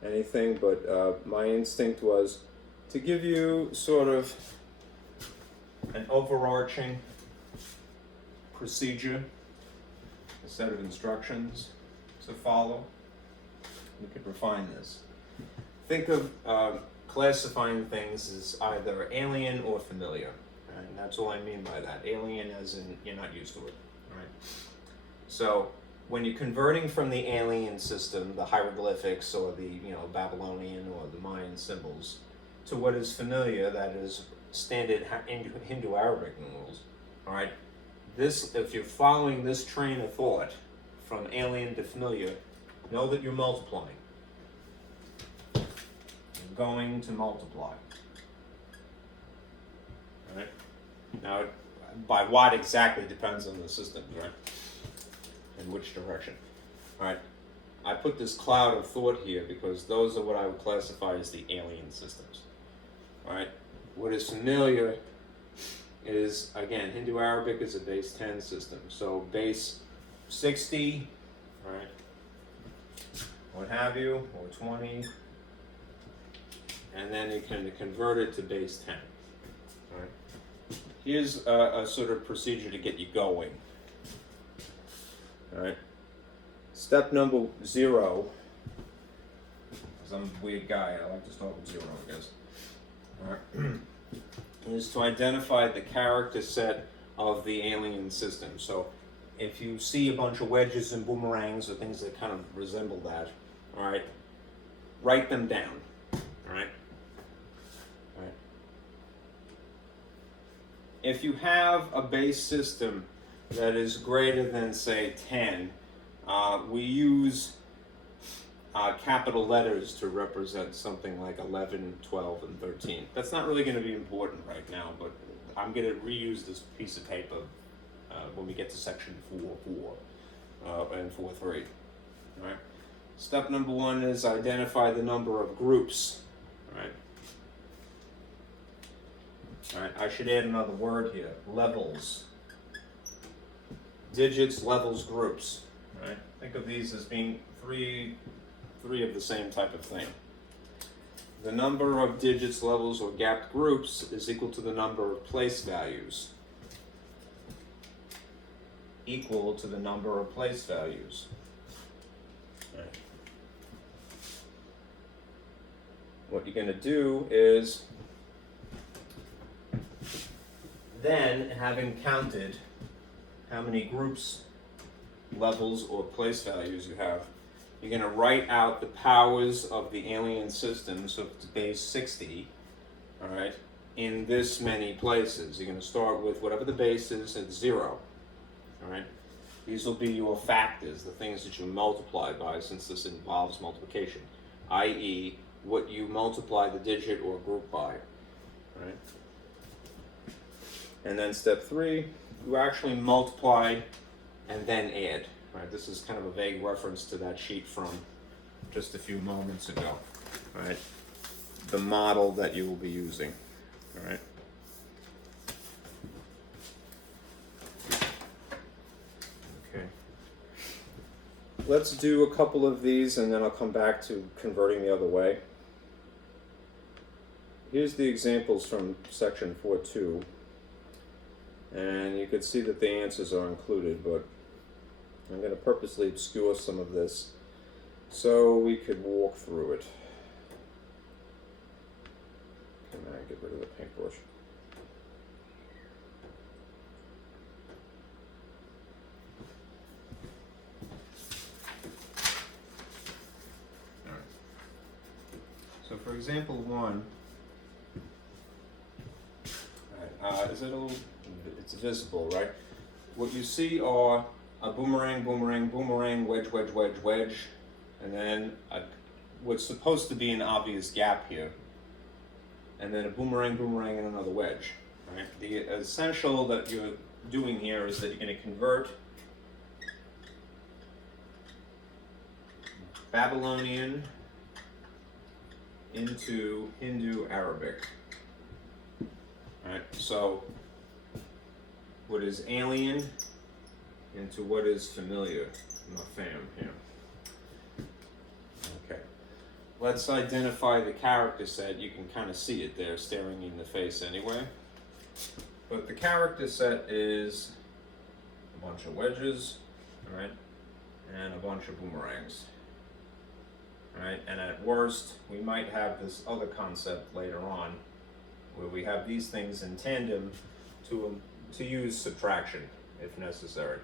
anything, but my instinct was to give you sort of an overarching procedure, a set of instructions to follow. We could refine this. Think of classifying things as either alien or familiar, right? And that's all I mean by that. Alien as in you're not used to it, right? So when you're converting from the alien system, the hieroglyphics or the Babylonian or the Mayan symbols, to what is familiar, that is standard Hindu-Arabic numerals, all right? This, if you're following this train of thought from alien to familiar, know that you're multiplying. You're going to multiply. All right? Now, by what exactly depends on the systems, right? In which direction. All right. I put this cloud of thought here because those are what I would classify as the alien systems. All right. What is familiar is, again, Hindu-Arabic is a base 10 system. So base 60, all right, what have you, or 20, and then you can convert it to base 10. All right. Here's a sort of procedure to get you going. All right. Step number 0. Because I'm a weird guy, I like to start with 0, I guess. All right. Is to identify the character set of the alien system. So if you see a bunch of wedges and boomerangs or things that kind of resemble that, all right, write them down. All right. All right. If you have a base system that is greater than, say, 10, we use capital letters to represent something like 11, 12, and 13. That's not really going to be important right now, but I'm going to reuse this piece of paper when we get to section 4.4 and 4.3. All right. Step number 1 is identify the number of groups. All right. All right, I should add another word here, levels. Digits, levels, groups. All right, think of these as being three of the same type of thing. The number of digits, levels, or gapped groups is equal to the number of place values. equal to the number of place values. Right. What you're going to do is, Then, having counted how many groups, levels, or place values you have, you're going to write out the powers of the alien system, so it's base 60, all right, in this many places. You're going to start with whatever the base is at 0, all right? These will be your factors, the things that you multiply by, since this involves multiplication, i.e., what you multiply the digit or group by, all right? And then step 3, you actually multiply and then add. Right, this is kind of a vague reference to that sheet from just a few moments ago. Right, the model that you will be using. All right. okay, Let's do a couple of these, and then I'll come back to converting the other way. Here's the examples from section 4.2, and you can see that the answers are included, but I'm going to purposely obscure some of this so we could walk through it. Can I get rid of the paintbrush? all right. So for example 1, Is it a little? It's visible, right? What you see are a boomerang, boomerang, boomerang, wedge, wedge, wedge, wedge, and then what's supposed to be an obvious gap here, and then a boomerang, boomerang, and another wedge. Right? The essential that you're doing here is that you're going to convert Babylonian into Hindu-Arabic. Right? So, what is alien into what is familiar, fam here. Okay. Let's identify the character set. You can kind of see it there staring in the face anyway. But the character set is a bunch of wedges, all right, and a bunch of boomerangs. All right, and at worst, we might have this other concept later on where we have these things in tandem to use subtraction if necessary.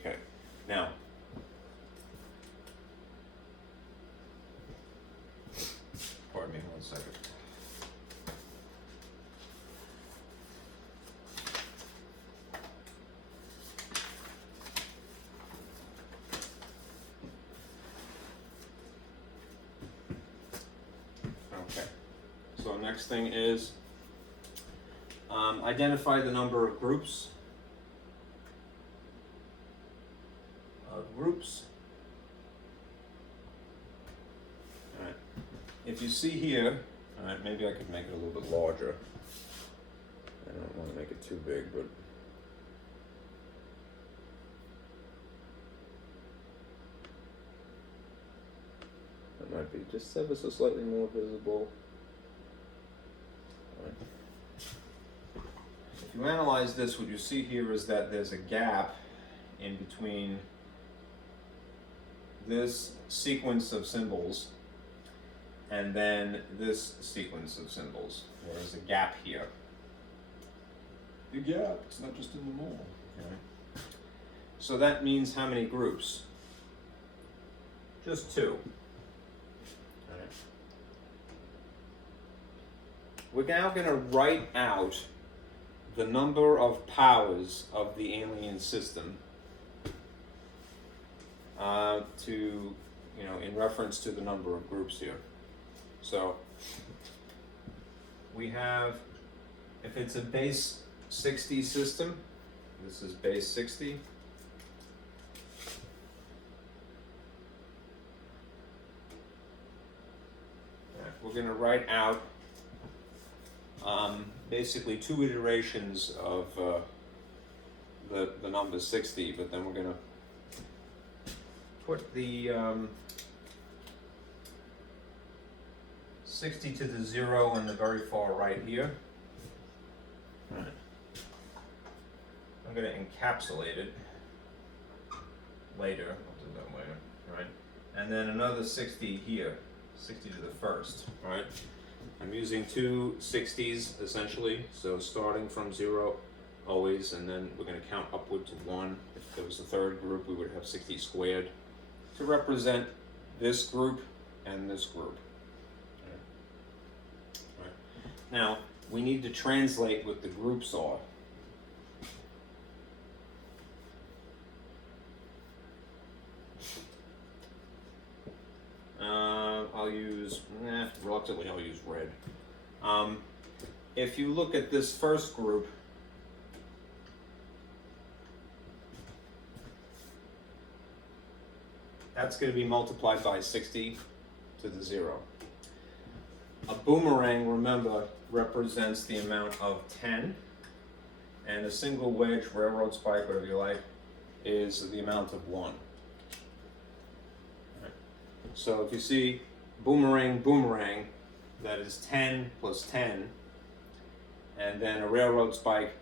Okay, now, pardon me 1 second. Okay. So next thing is identify the number of groups. Groups. All right. If you see here, all right, maybe I could make it a little bit larger. I don't want to make it too big, but that might be just ever so slightly more visible. All right. If you analyze this, what you see here is that there's a gap in between this sequence of symbols and then this sequence of symbols. There's a gap here. Big gap, it's not just in the mall. Okay. So that means how many groups? Just 2. All right. We're now going to write out the number of powers of the alien system to, in reference to the number of groups here. So we have, if it's a base 60 system, this is base 60. We're going to write out basically 2 iterations of the number 60, but then we're going to put the 60 to the 0 on the very far right here. Right. I'm going to encapsulate it later. I'll do that later. Right. And then another 60 here, 60 to the first. Right. I'm using 2 60s essentially, so starting from 0 always, and then we're going to count upward to 1. If there was a third group, we would have 60 squared to represent this group and this group. Right. Now, we need to translate what the groups are. Reluctantly I'll use red. If you look at this first group, that's going to be multiplied by 60 to the 0. A boomerang, remember, represents the amount of 10, and a single wedge, railroad spike, whatever you like, is the amount of 1. Right. So if you see boomerang, boomerang, that is 10 plus 10, and then a railroad spike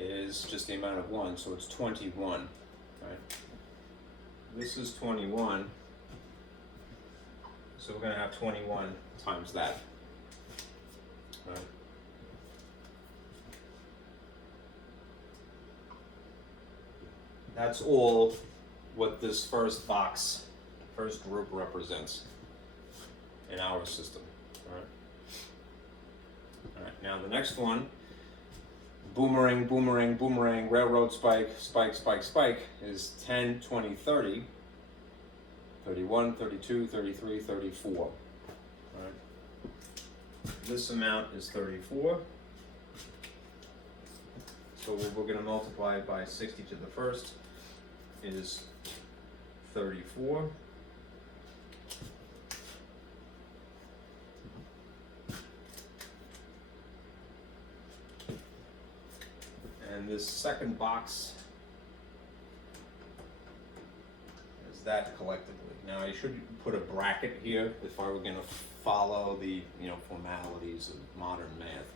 is just the amount of 1, so it's 21. Right. This is 21, so we're going to have 21 times that. Right. That's all what this first group represents in our system. All right. All right. Now the next one, boomerang, boomerang, boomerang, railroad spike, spike, spike, spike, is 10, 20, 30, 31, 32, 33, 34. All right. This amount is 34. So we're going to multiply it by 60 to the first is 34. And this second box is that collectively. Now I should put a bracket here if I were going to follow the formalities of modern math,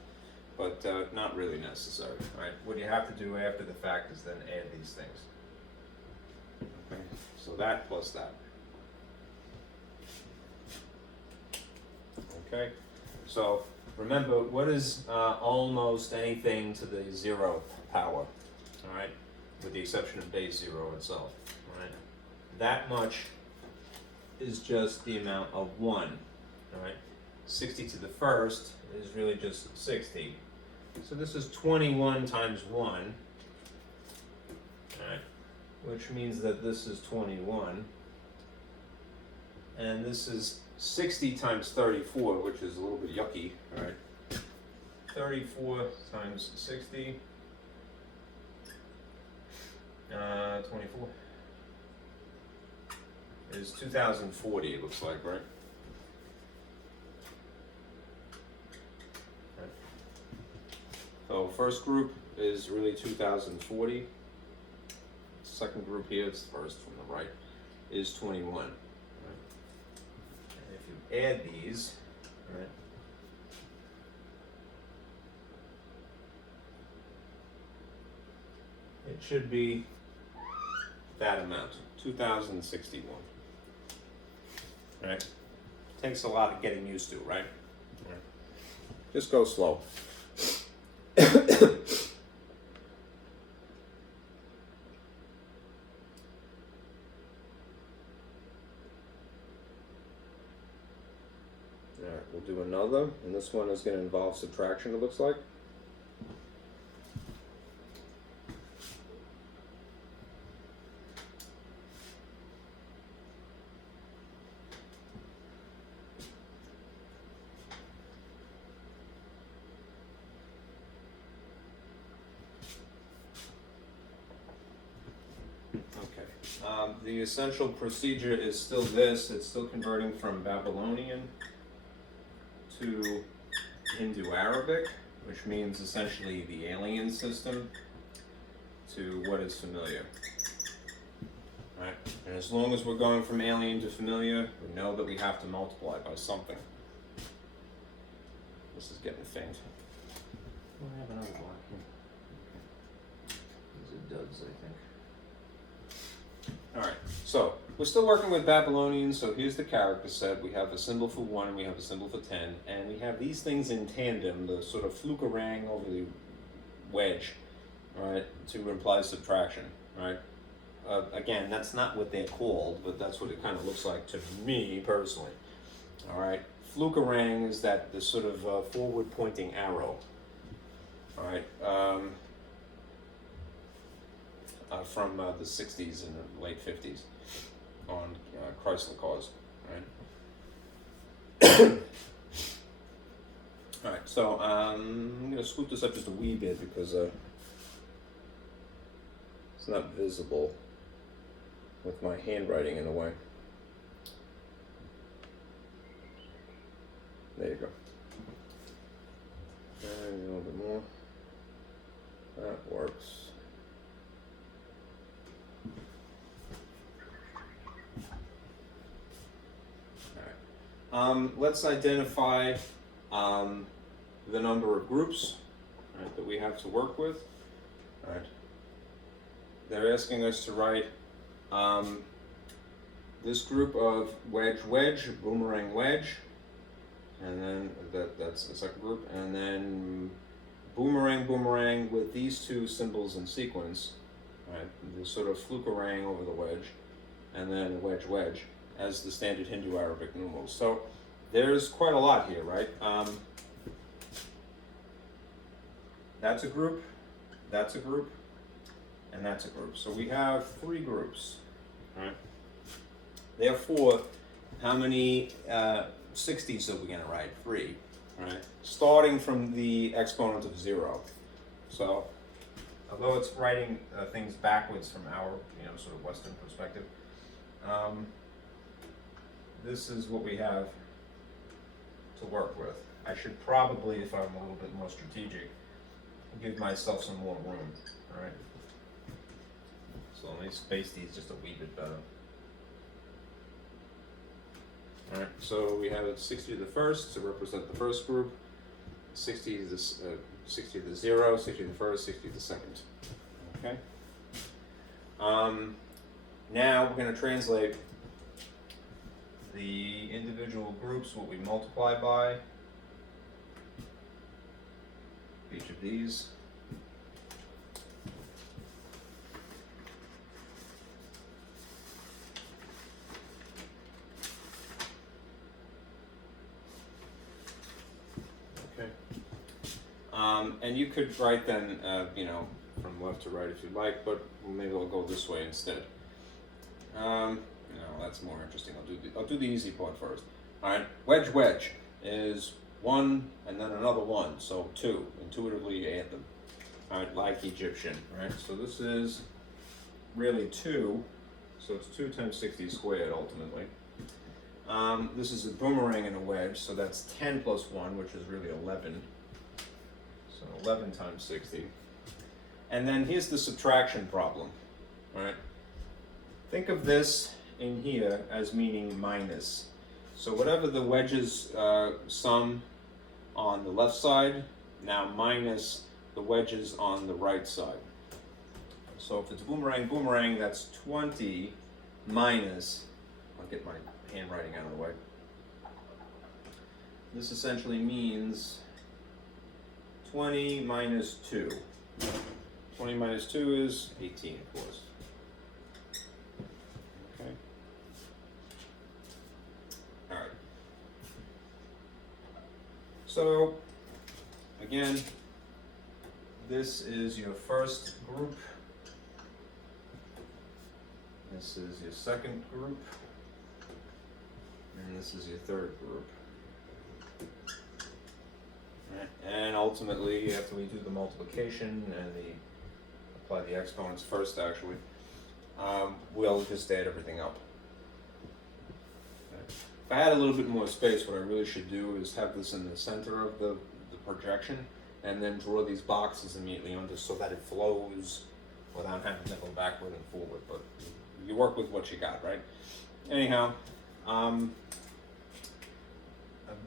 but not really necessary. Right? What you have to do after the fact is then add these things. Okay, so that plus that. Okay, so remember, what is almost anything to the 0th power? All right, with the exception of base 0 itself. All right, that much is just the amount of 1. All right, 60 to the first is really just 60. So this is 21 times 1. All right, which means that this is 21, and this is 60 times 34, which is a little bit yucky, right? 34 times 60. 24 Is 2040, it looks like, right? So first group is really 2040. Second group here, it's first from the right, is 21. And if you add these, right, it should be That amount, 2061. Right? Takes a lot of getting used to, right? Just go slow. Alright, we'll do another, and this one is going to involve subtraction, it looks like. The essential procedure is still this. It's still converting from Babylonian to Hindu-Arabic, which means essentially the alien system to what is familiar. Right? And as long as we're going from alien to familiar, we know that we have to multiply by something. This is getting faint. I have another block here. These are duds, I think. Alright, so we're still working with Babylonian, so here's the character set. We have a symbol for 1 and we have a symbol for 10, and we have these things in tandem, the sort of flukerang over the wedge, right, to imply subtraction, right? Again, that's not what they're called, but that's what it kind of looks like to me personally. Alright, flukerang is that the sort of forward pointing arrow. Alright, from the 60s and the late 50s on Chrysler cars, right? All right, so I'm going to scoot this up just a wee bit because it's not visible with my handwriting in the way. There you go. And a little bit more. That works. Let's identify the number of groups, right, that we have to work with. Right. They're asking us to write this group of wedge, boomerang wedge, and then that's the second group, and then boomerang with these two symbols in sequence, right, the sort of flukerang over the wedge, and then wedge as the standard Hindu-Arabic numerals. So there's quite a lot here, right? That's a group, and that's a group. So we have 3 groups, right? Therefore, how many 60s are we going to write? 3, right? Starting from the exponent of 0. So, Although it's writing things backwards from our, sort of Western perspective, this is what we have to work with. I should probably, if I'm a little bit more strategic, give myself some more room, alright? So let me space these just a wee bit better. alright, so we have 60 to the first to represent the first group, 60 to the 60 to the 0, 60 to the first, 60 to the second. Okay? Now we're going to translate The individual groups, what we multiply by, each of these. Okay. And you could write them, from left to right if you'd like, but maybe I'll go this way instead. No, that's more interesting. I'll do the easy part first. Alright, wedge is 1 and then another 1, so 2. Intuitively you add them. Alright, like Egyptian, right? So this is really 2, so it's 2 times 60 squared ultimately. This is a boomerang and a wedge, so that's 10 plus 1, which is really 11. So 11 times 60. And then here's the subtraction problem, right? Think of this in here as meaning minus. So whatever the wedges sum on the left side, now minus the wedges on the right side. So if it's boomerang, that's 20 minus, I'll get my handwriting out of the way. This essentially means 20 minus 2. 20 minus 2 is 18, of course. Okay. All right. So, again, this is your first group. This is your second group. And this is your third group. Right. And ultimately, after we do the multiplication and apply the exponents first, actually, we'll just add everything up. Okay. If I had a little bit more space, what I really should do is have this in the center of the projection, and then draw these boxes immediately under so that it flows without having to go backward and forward. But you work with what you got, right? Anyhow, a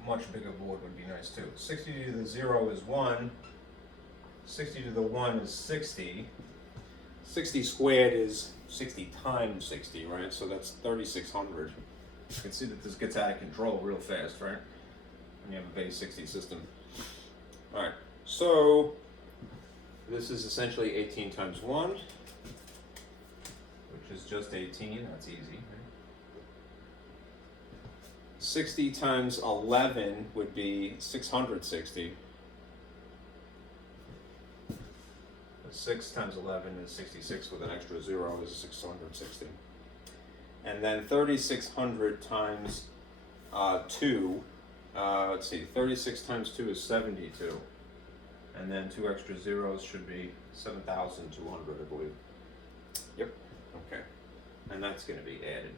much bigger board would be nice too. 60 to the 0 is 1. 60 to the 1 is 60. 60 squared is 60 times 60, right? So that's 3,600. You can see that this gets out of control real fast, right? When you have a base 60 system. All right, so this is essentially 18 times 1, which is just 18. That's easy. Right? 60 times 11 would be 660. 6 times 11 is 66 with an extra 0 is 660. And then 3,600 times 2, let's see, 36 times 2 is 72. And then 2 extra zeros should be 7,200, I believe. Yep, okay. And that's going to be added.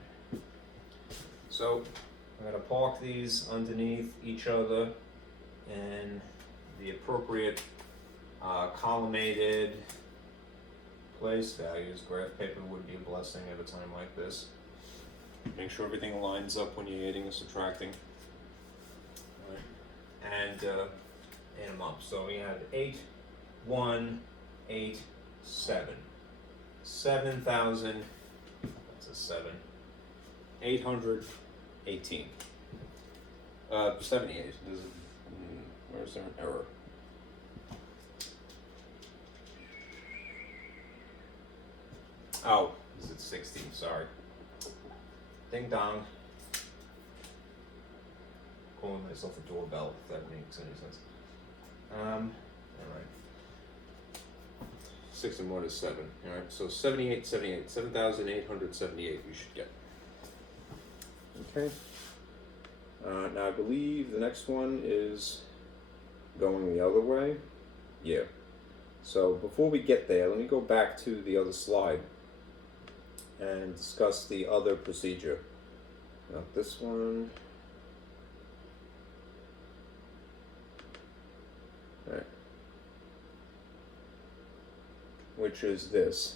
So I'm going to park these underneath each other in the appropriate collimated place values. Graph paper would be a blessing at a time like this. Make sure everything lines up when you're adding and subtracting. All right. And add them up. So we had 8, 1, 8, 7. 7,000, that's a 7. 818. 78. Where's there an error? Oh, is it 60? Sorry. Ding dong. Calling myself a doorbell, if that makes any sense. Alright. 6 and 1 is 7. Alright, so 7,878 we should get. Okay. Now I believe the next one is going the other way. Yeah. So before we get there, let me go back to the other slide and discuss the other procedure. Not this one. All right. Which is this.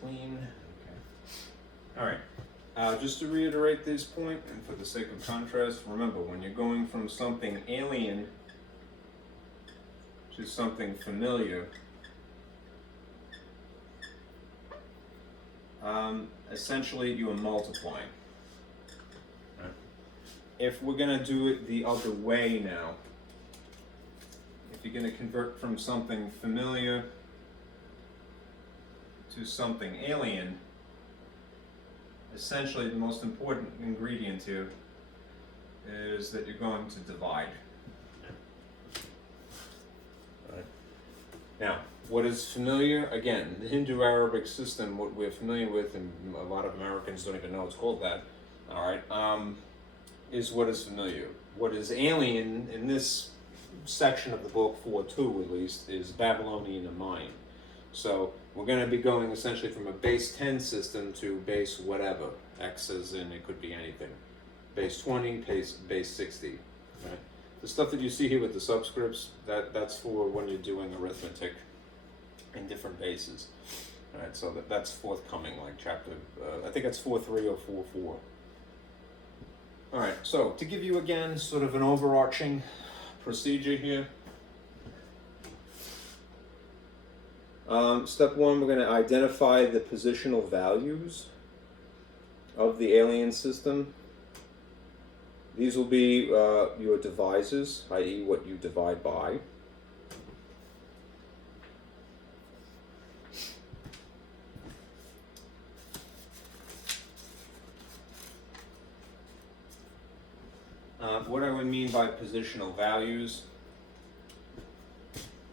Clean. Okay. All right. Just to reiterate this point, and for the sake of contrast, remember when you're going from something alien to something familiar, essentially you are multiplying. Right? if we're gonna do it the other way now, if you're gonna convert from something familiar to something alien, essentially the most important ingredient here is that you're going to divide. Right. Now, what is familiar, again, the Hindu-Arabic system, what we're familiar with, and a lot of Americans don't even know it's called that, all right, is what is familiar. What is alien in this section of the book, 4.2 at least, is Babylonian and Mayan. So we're going to be going essentially from a base 10 system to base whatever. X as in it could be anything. Base 20, base 60. Right? The stuff that you see here with the subscripts, that's for when you're doing arithmetic in different bases. All right, so that's forthcoming, like chapter, I think that's 4.3 or 4.4. All right, so to give you again sort of an overarching procedure here. Step one, we're going to identify the positional values of the alien system. These will be your divisors, i.e. what you divide by. What I would mean by positional values,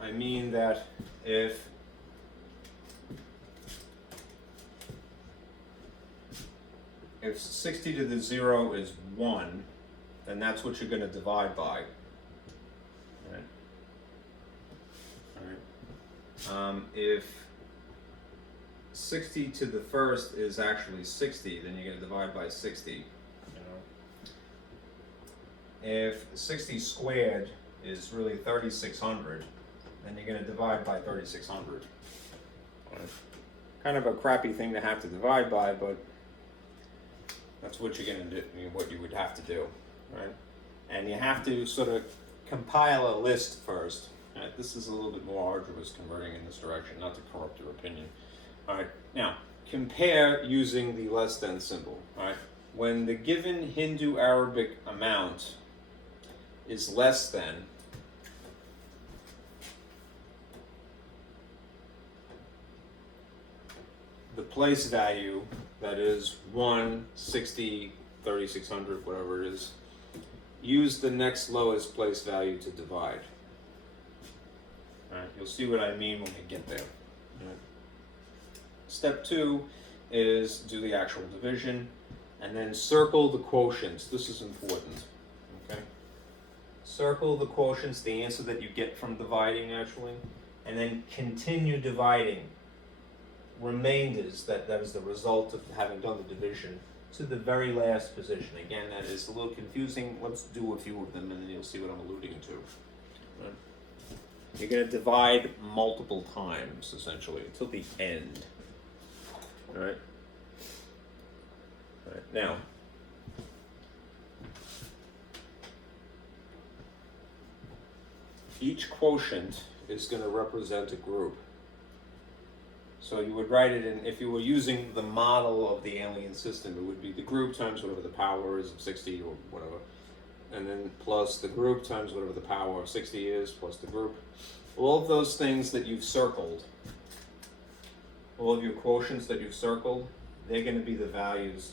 I mean that if If 60 to the 0 is 1, then that's what you're going to divide by. Right? All right. If 60 to the first is actually 60, then you're going to divide by 60. You know? If 60 squared is really 3600, then you're going to divide by 3600. Right? Kind of a crappy thing to have to divide by, but that's what you're going to do, what you would have to do, right? And you have to sort of compile a list first. Right? This is a little bit more arduous converting in this direction, not to corrupt your opinion. All right, now compare using the less than symbol. All right, when the given Hindu-Arabic amount is less than the place value, that is 1, 60, 3600, whatever it is, use the next lowest place value to divide. All right, you'll see what I mean when we get there. All right. Step 2 is do the actual division, and then circle the quotients. This is important. Okay. Circle the quotients, the answer that you get from dividing actually, and then continue dividing remainders, that is the result of having done the division, to the very last position. Again, that is a little confusing. Let's do a few of them and then you'll see what I'm alluding to. Right. You're going to divide multiple times, essentially, until the end. All right? All right. Now, each quotient is going to represent a group. So you would write it in, if you were using the model of the alien system, it would be the group times whatever the power is of 60 or whatever, and then plus the group times whatever the power of 60 is, plus the group. All of those things that you've circled, all of your quotients that you've circled, they're going to be the values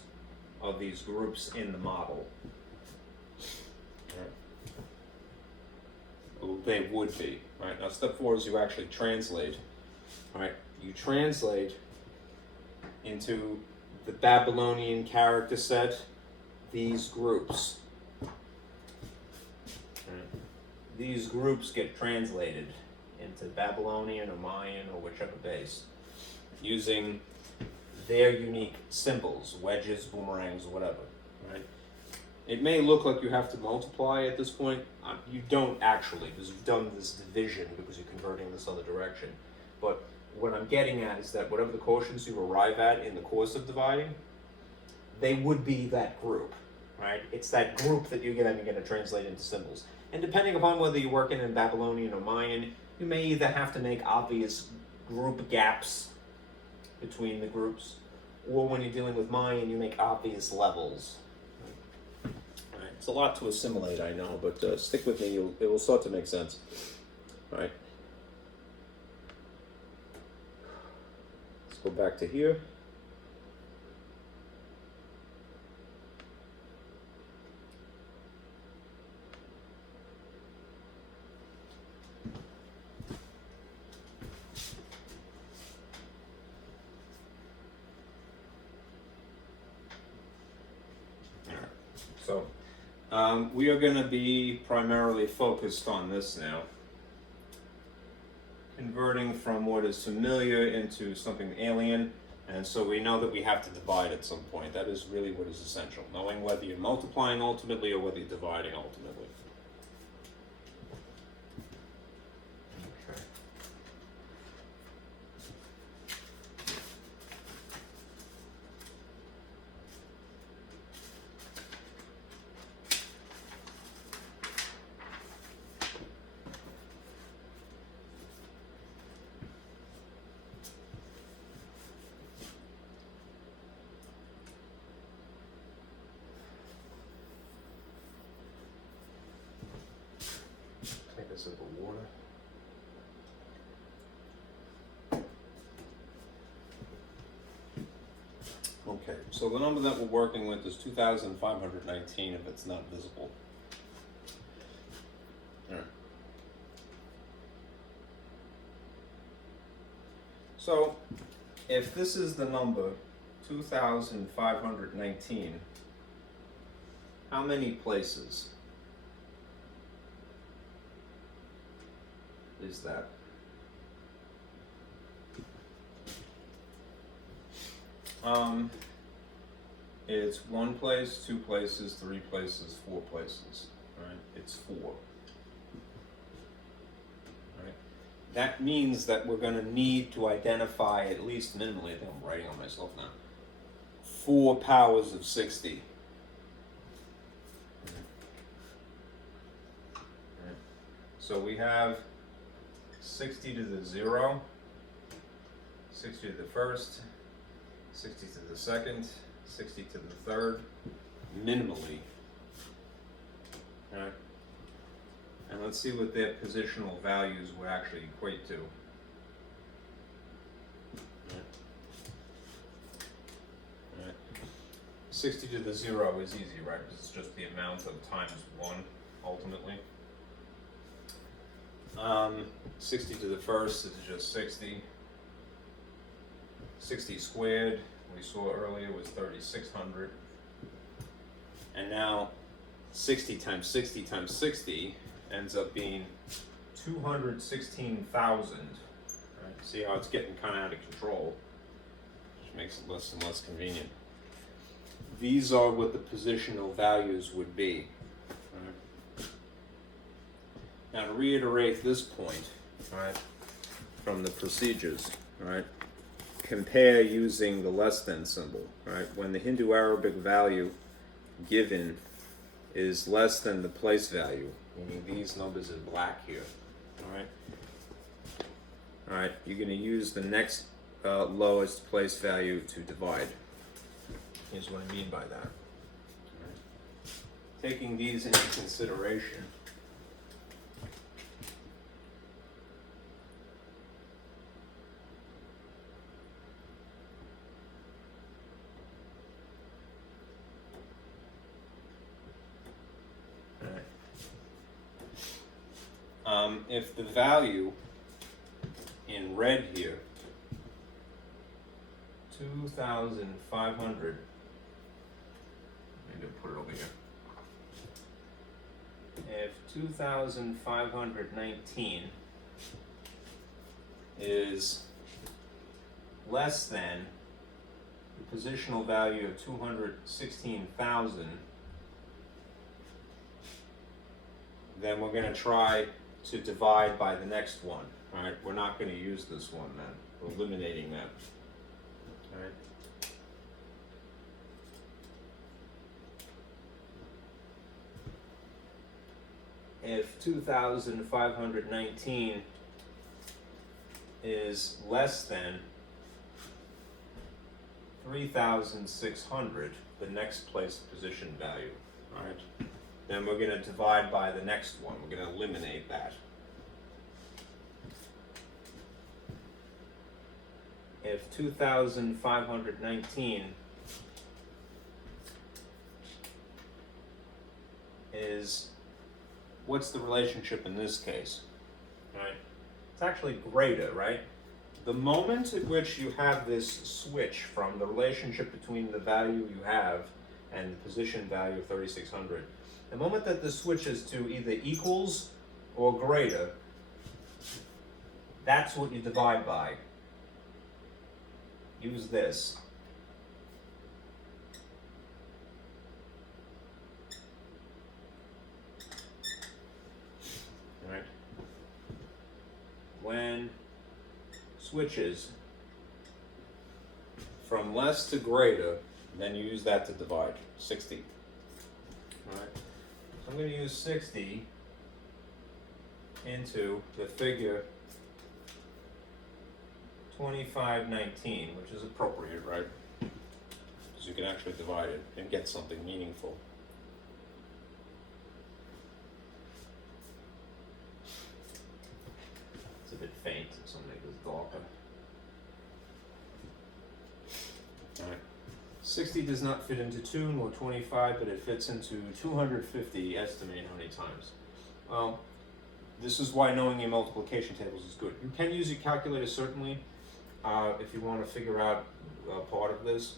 of these groups in the model. Right. Well, they would be. Right. Now step 4 is you actually translate. All right. You translate into the Babylonian character set these groups. Right. These groups get translated into Babylonian or Mayan or whichever base using their unique symbols, wedges, boomerangs, whatever. Right? It may look like you have to multiply at this point. You don't actually, because you've done this division because you're converting this other direction. But what I'm getting at is that whatever the quotients you arrive at in the course of dividing, they would be that group, right? It's that group that you're going to translate into symbols. And depending upon whether you're working in Babylonian or Mayan, you may either have to make obvious group gaps between the groups, or when you're dealing with Mayan, you make obvious levels. Right? It's a lot to assimilate, I know, but stick with me, it will start to make sense. All right. Let's go back to here. So, we are going to be primarily focused on this now. Converting from what is familiar into something alien, and so we know that we have to divide at some point. That is really what is essential, knowing whether you're multiplying ultimately or whether you're dividing ultimately. Okay. Take a sip of water. Okay, so the number that we're working with is 2,519 if it's not visible. All right. So, if this is the number 2,519, how many places is that? It's 1 place, 2 places, 3 places, 4 places, right? It's 4. Right? That means that we're going to need to identify, at least minimally, I think I'm writing on myself now, 4 powers of 60. Right? So we have 60 to the 0, 60 to the first, 60 to the second, 60 to the third, minimally. Right? And let's see what their positional values would actually equate to. Right? Right. 60 to the 0 is easy, right? Because it's just the amount of times 1, ultimately. 60 to the first is just 60. 60 squared, we saw earlier, was 3,600. And now 60 times 60 times 60 ends up being 216,000. Right? See how it's getting kind of out of control, which makes it less and less convenient. These are what the positional values would be. Right? Now to reiterate this point, right, from the procedures, right, compare using the less than symbol, right? When the Hindu Arabic value given is less than the place value, meaning these numbers in black here, all right? All right, you're going to use the next lowest place value to divide. Here's what I mean by that. All right. Taking these into consideration, if the value in red here, 2,500, maybe I'll put it over here. If 2,519 is less than the positional value of 216,000, then we're going to try to divide by the next one. All right, we're not going to use this one then. We're eliminating that. All right. If 2,519 is less than 3,600, the next place position value. All right. then we're going to divide by the next one. We're going to eliminate that. If 2,519 is, What's the relationship in this case? right, it's actually greater, right? The moment at which you have this switch from the relationship between the value you have and the position value of 3,600, The moment that this switches to either equals or greater, that's what you divide by. Use this. right? When switches, From less to greater, then you use that to divide. 60. right? So I'm going to use 60 into The figure 2519, which is appropriate, right? Because you can actually divide it and get something meaningful. it's a bit faint, so I'll make this darker. Alright. 60 does not fit into 2 nor 25, but it fits into 250. Estimate how many times. Well, this is why knowing your multiplication tables is good. You can use your calculator certainly if you want to figure out part of this,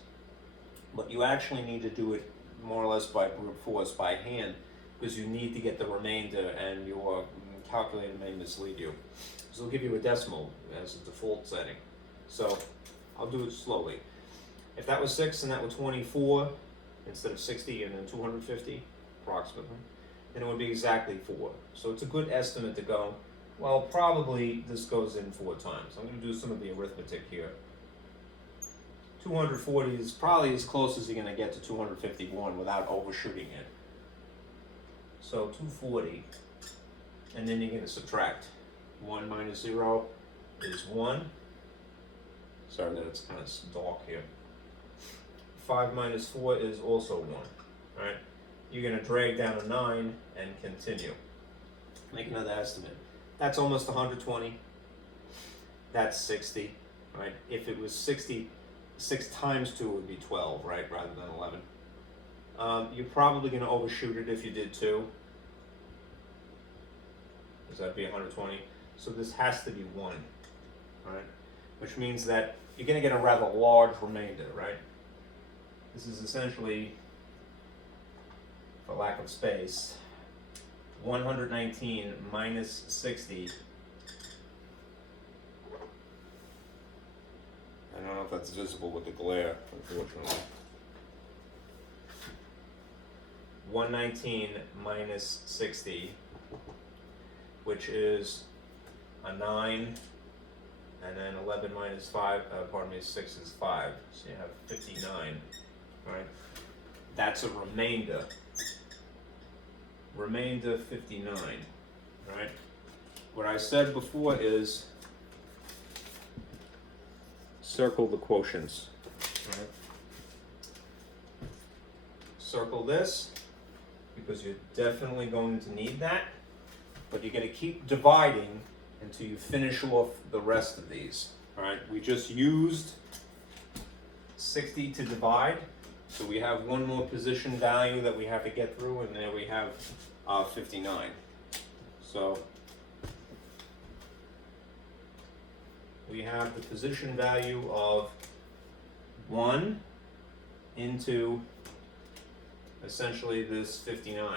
but you actually need to do it more or less by brute force, by hand, because you need to get the remainder, and your calculator may mislead you. So it'll give you a decimal as a default setting. So I'll do it slowly. If that was 6 and that was 24, instead of 60 and then 250, Approximately. then it would be exactly 4. So it's a good estimate to go, well, probably this goes in 4 times. I'm going to do some of the arithmetic here. 240 is Probably as close as you're going to get to 251 without overshooting it. so 240, and then you're going to subtract. 1 minus 0. Is 1. Sorry that it's Kind of dark here. 5 minus 4 is also 1. Right? You're going to drag down a 9 and continue. Make another estimate. That's almost 120. That's 60, right? If it was 60, 6 times 2 would be 12, right? Rather than 11. You're probably going to overshoot it if you did 2. Because that'd be 120. So this has to be 1, right? Which means that you're going to get a rather large remainder, right? This is essentially, for lack of space, 119 minus 60. I don't know if that's visible with the glare, unfortunately. 119 minus 60, which is a 9, and then 11 minus 5, 6 is 5, so you have 59, right? That's a remainder. Remainder 59, right? What I said before is circle the quotients. Right. Circle this, because you're definitely going to need that, but you're going to keep dividing until you finish off the rest of these. Alright, we just used, 60 to divide, so we have one more position value that we have to get through, and there we have 59. So we have the position value of 1 into essentially this 59.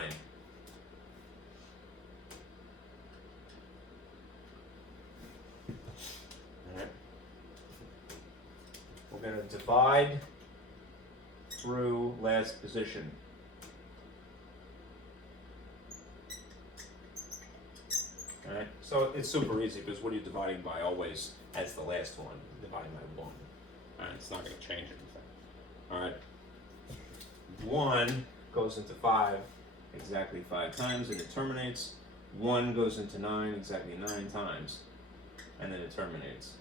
alright, We're going to divide through last position. Alright, so it's super easy because what are you dividing by always as the last one? Dividing by 1. Alright, it's not going to change anything. Alright, 1 goes into 5 exactly 5 times and it terminates. 1 goes into 9 exactly 9 times and then it terminates.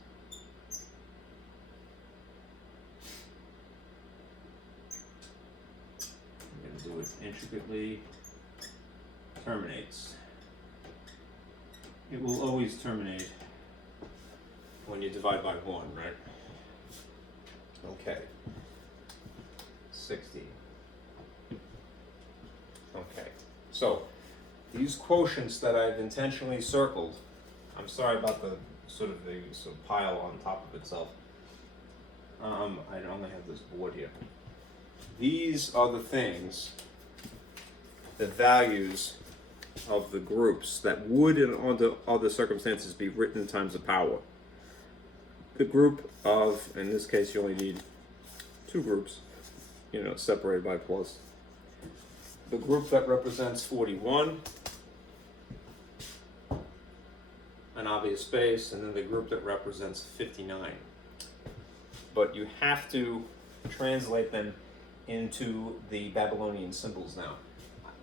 I'm going to do it intricately. terminates. It will always terminate when you divide by 1, right? Okay. 60. Okay. So, these quotients that I've intentionally circled, I'm sorry about the sort of pile on top of itself. I only have this board here. these are the things, the values of the groups that would in other circumstances be written times the power. The group of, in this case you only need 2 groups, separated by plus. The group that represents 41, an obvious space, and then the group that represents 59. But you have to translate them into the Babylonian symbols now.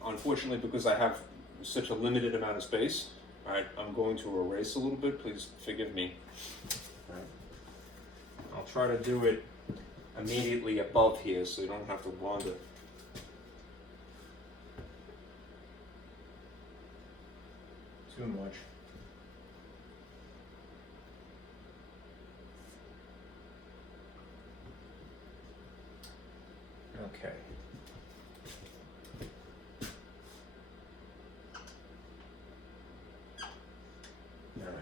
Unfortunately, because I have such a limited amount of space, alright, I'm going to erase a little bit, please forgive me. Alright. I'll try to do it immediately above here so you don't have to wander. Too much. Okay. All right.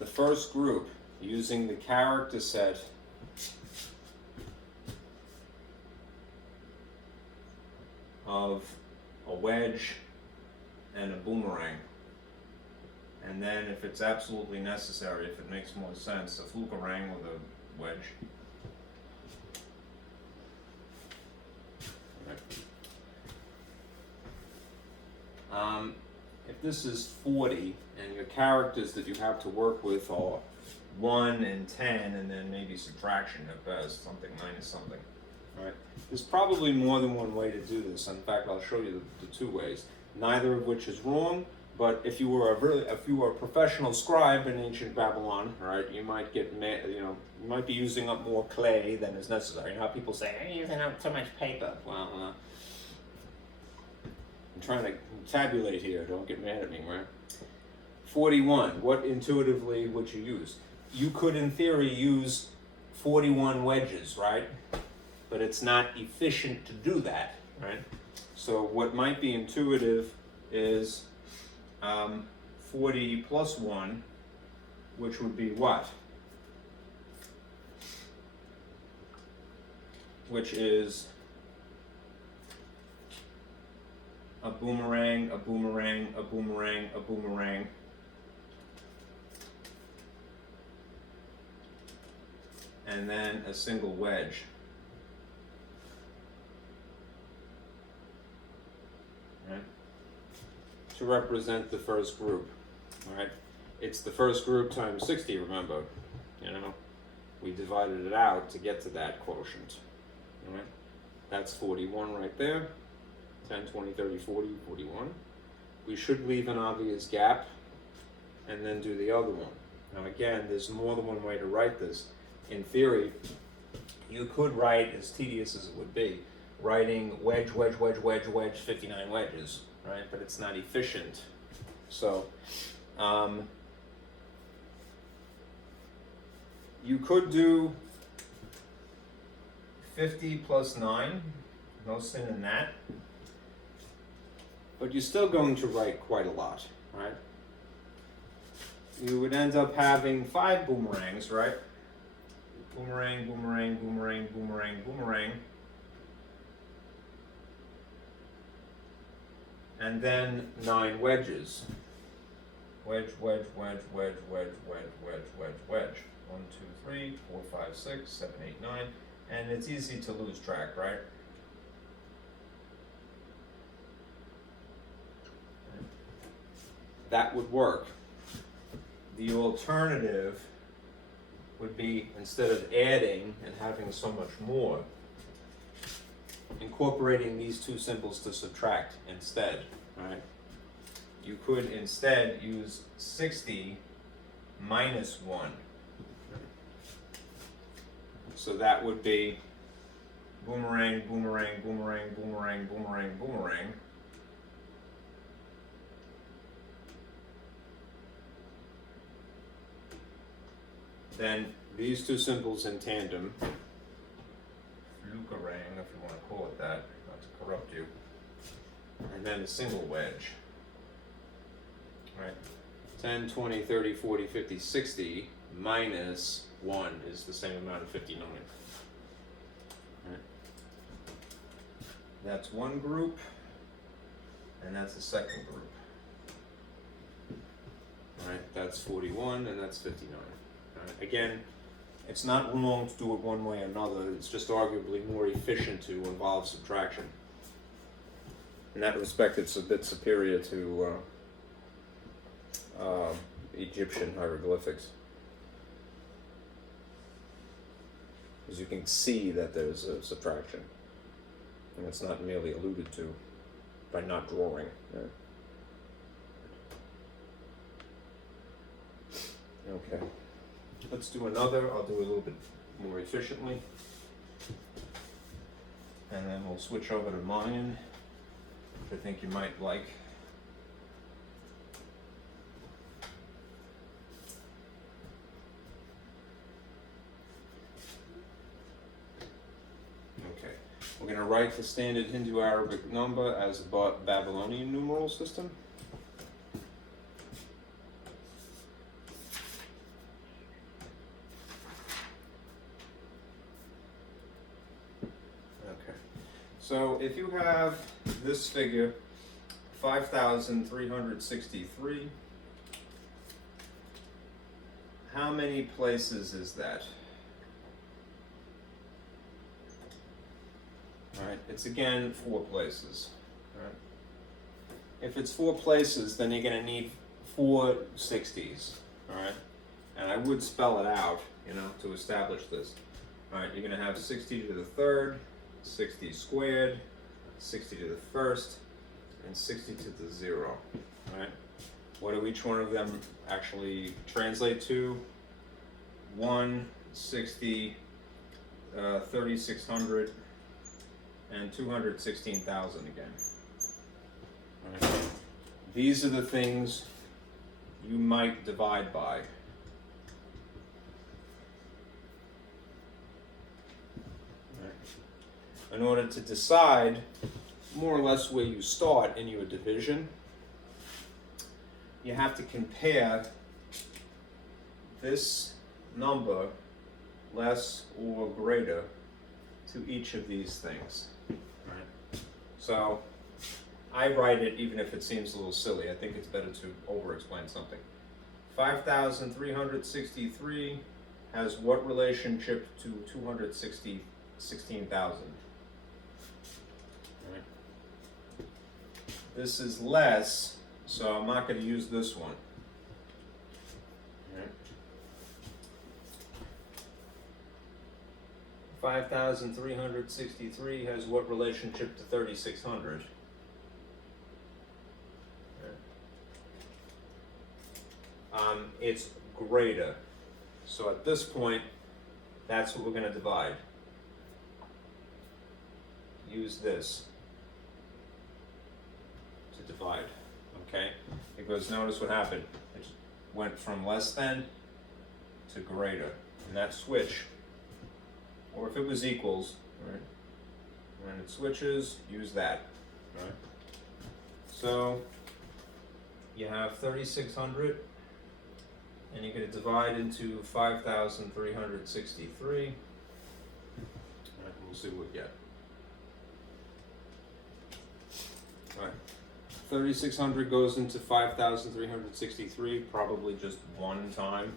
The first group, using the character set of a wedge and a boomerang. And then if it's absolutely necessary, if it makes more sense, a flukerang with a wedge. If this is 40 and your characters that you have to work with are 1 and 10, and then maybe subtraction at best, something minus something. right, there's probably more than one way to do this. In fact, I'll show you the 2 ways, neither of which is wrong. But if you were a professional scribe in ancient Babylon, right, you might get you might be using up more clay than is necessary. You know how people say, "I'm using up so much paper." Well, I'm trying to tabulate here. Don't get mad at me, right? 41. What intuitively would you use? You could, in theory, use 41 wedges, right? But it's not efficient to do that, right? So what might be intuitive is 40 plus 1, which would be what? Which is a boomerang, a boomerang, a boomerang, a boomerang. And then a single wedge. Right? To represent the first group. Alright? It's the first group times 60, remember. We divided it out to get to that quotient. Alright? That's 41 right there. 10, 20, 30, 40, 41. We should leave an obvious gap and then do the other one. Now again, there's more than one way to write this. In theory, you could write, as tedious as it would be, writing wedge, wedge, wedge, wedge, wedge, 59 wedges, right? But it's not efficient. So, you could do 50 plus 9, no sin in that. But you're still going to write quite a lot, right? You would end up having 5 boomerangs, right? Boomerang, boomerang, boomerang, boomerang, boomerang. And then 9 wedges. Wedge, wedge, wedge, wedge, wedge, wedge, wedge, wedge, wedge. 1, 2, 3, 4, 5, 6, 7, 8, 9. And it's easy to lose track, right? That would work. The alternative would be, instead of adding and having so much more, incorporating these 2 symbols to subtract instead, right? You could instead use 60 minus 1. So that would be boomerang, boomerang, boomerang, boomerang, boomerang, boomerang. then these two symbols in tandem, Flugerang, if you want to call it that, not to corrupt you. and then a single wedge. Right. 10, 20, 30, 40, 50, 60 minus 1 is the same amount of 59. Right. That's one group, and that's the second group. Right, that's 41 and that's 59. Right. Again, it's not wrong to do it one way or another, it's just arguably more efficient to involve subtraction. In that respect, it's a bit superior to Egyptian hieroglyphics. Because you can see that there's a subtraction. And it's not merely alluded to by not drawing. Yeah. Okay. Let's do another. I'll do it a little bit more efficiently. And then we'll switch over to mine, which I think you might like. Okay. We're going to write the standard Hindu-Arabic number as a Babylonian numeral system. So if you have this figure, 5,363, how many places is that? All right, it's again 4 places. All right. If it's 4 places, then you're going to need 4 60s. All right, and I would spell it out, to establish this. All right, you're going to have 60 to the third, 60 squared, 60 to the first, and 60 to the 0. Right? What do each one of them actually translate to? 1, 60, 3,600, and 216,000 again. Right? These are the things you might divide by. In order to decide more or less where you start in your division, you have to compare this number, less or greater, to each of these things. Right? So I write it even if it seems a little silly. I think it's better to over-explain something. 5,363 has what relationship to 216,000? This is less, so I'm not going to use this one. Right. 5,363 has what relationship to 3,600? It's greater. So at this point, that's what we're going to divide. Use this to divide, okay? Because notice what happened. It went from less than to greater. And that switch, or if it was equals, right? When it switches, use that, right? So you have 3,600, and you're going to divide into 5,363. Right, we'll see what we get. All right. 3,600 goes into 5,363, probably just one time.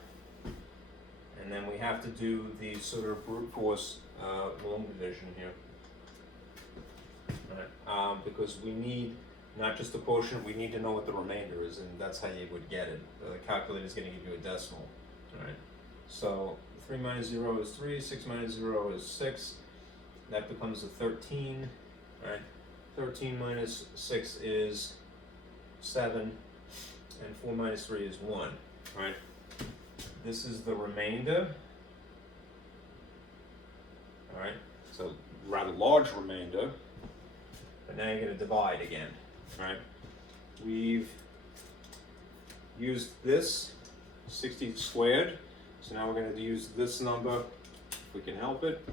And then we have to do the sort of brute force long division here. Right. Because we need not just the quotient, we need to know what the remainder is, and that's how you would get it. The calculator is going to give you a decimal. All right. So 3 minus 0 is 3, 6 minus 0 is 6. That becomes a 13, right? 13 minus 6 is 7, and 4 minus 3 is 1, right? This is the remainder, all right? So rather large remainder, but now you're going to divide again, right? We've used this 60 squared So now we're going to use this number, if we can help it.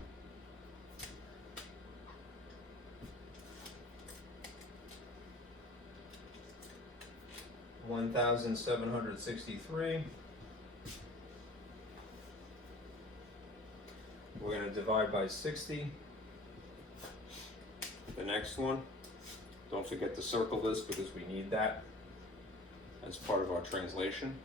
$1,763. We're going to divide by 60. The next one, don't forget to circle this because we need that as part of our translation.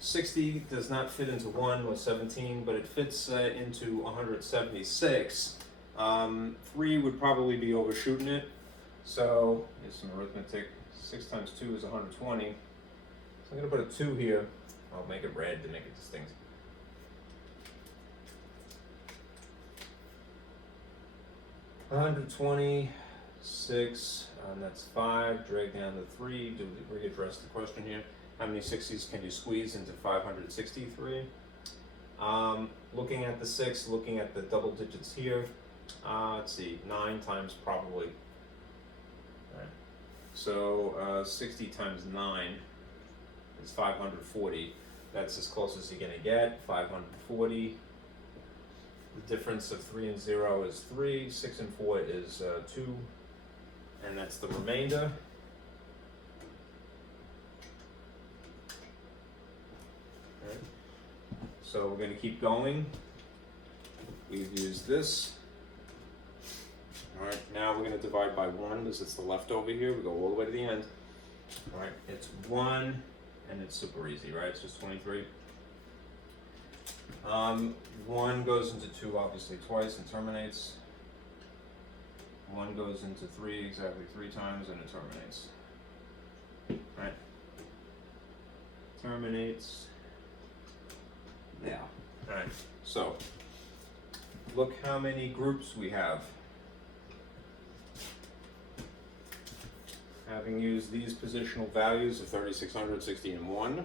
60 does not fit into 1 or 17, but it fits into 176. 3 would probably be overshooting it. So here's some arithmetic. 6 times 2 is 120. So I'm going to put a 2 here. I'll make it red to make it distinct. $126, and that's 5. Drag down the 3. Readdress the question here. How many 60s can you squeeze into 563? Looking at the 6, looking at the double digits here. Let's see, 9 times probably. All right. So 60 times 9 is 540. That's as close as you're gonna get. 540. The difference of 3 and 0 is 3. 6 and 4 is 2, and that's the remainder. Right. So we're going to keep going. We've used this. All right, now we're going to divide by 1 because it's the leftover here. We go all the way to the end. All right, it's 1, and it's super easy, right? It's just 23. 1 goes into 2 obviously twice and terminates. 1 goes into 3 exactly 3 times and it terminates. Right? Terminates. Yeah. Alright, so look how many groups we have. Having used these positional values of 3600, 60, and 1,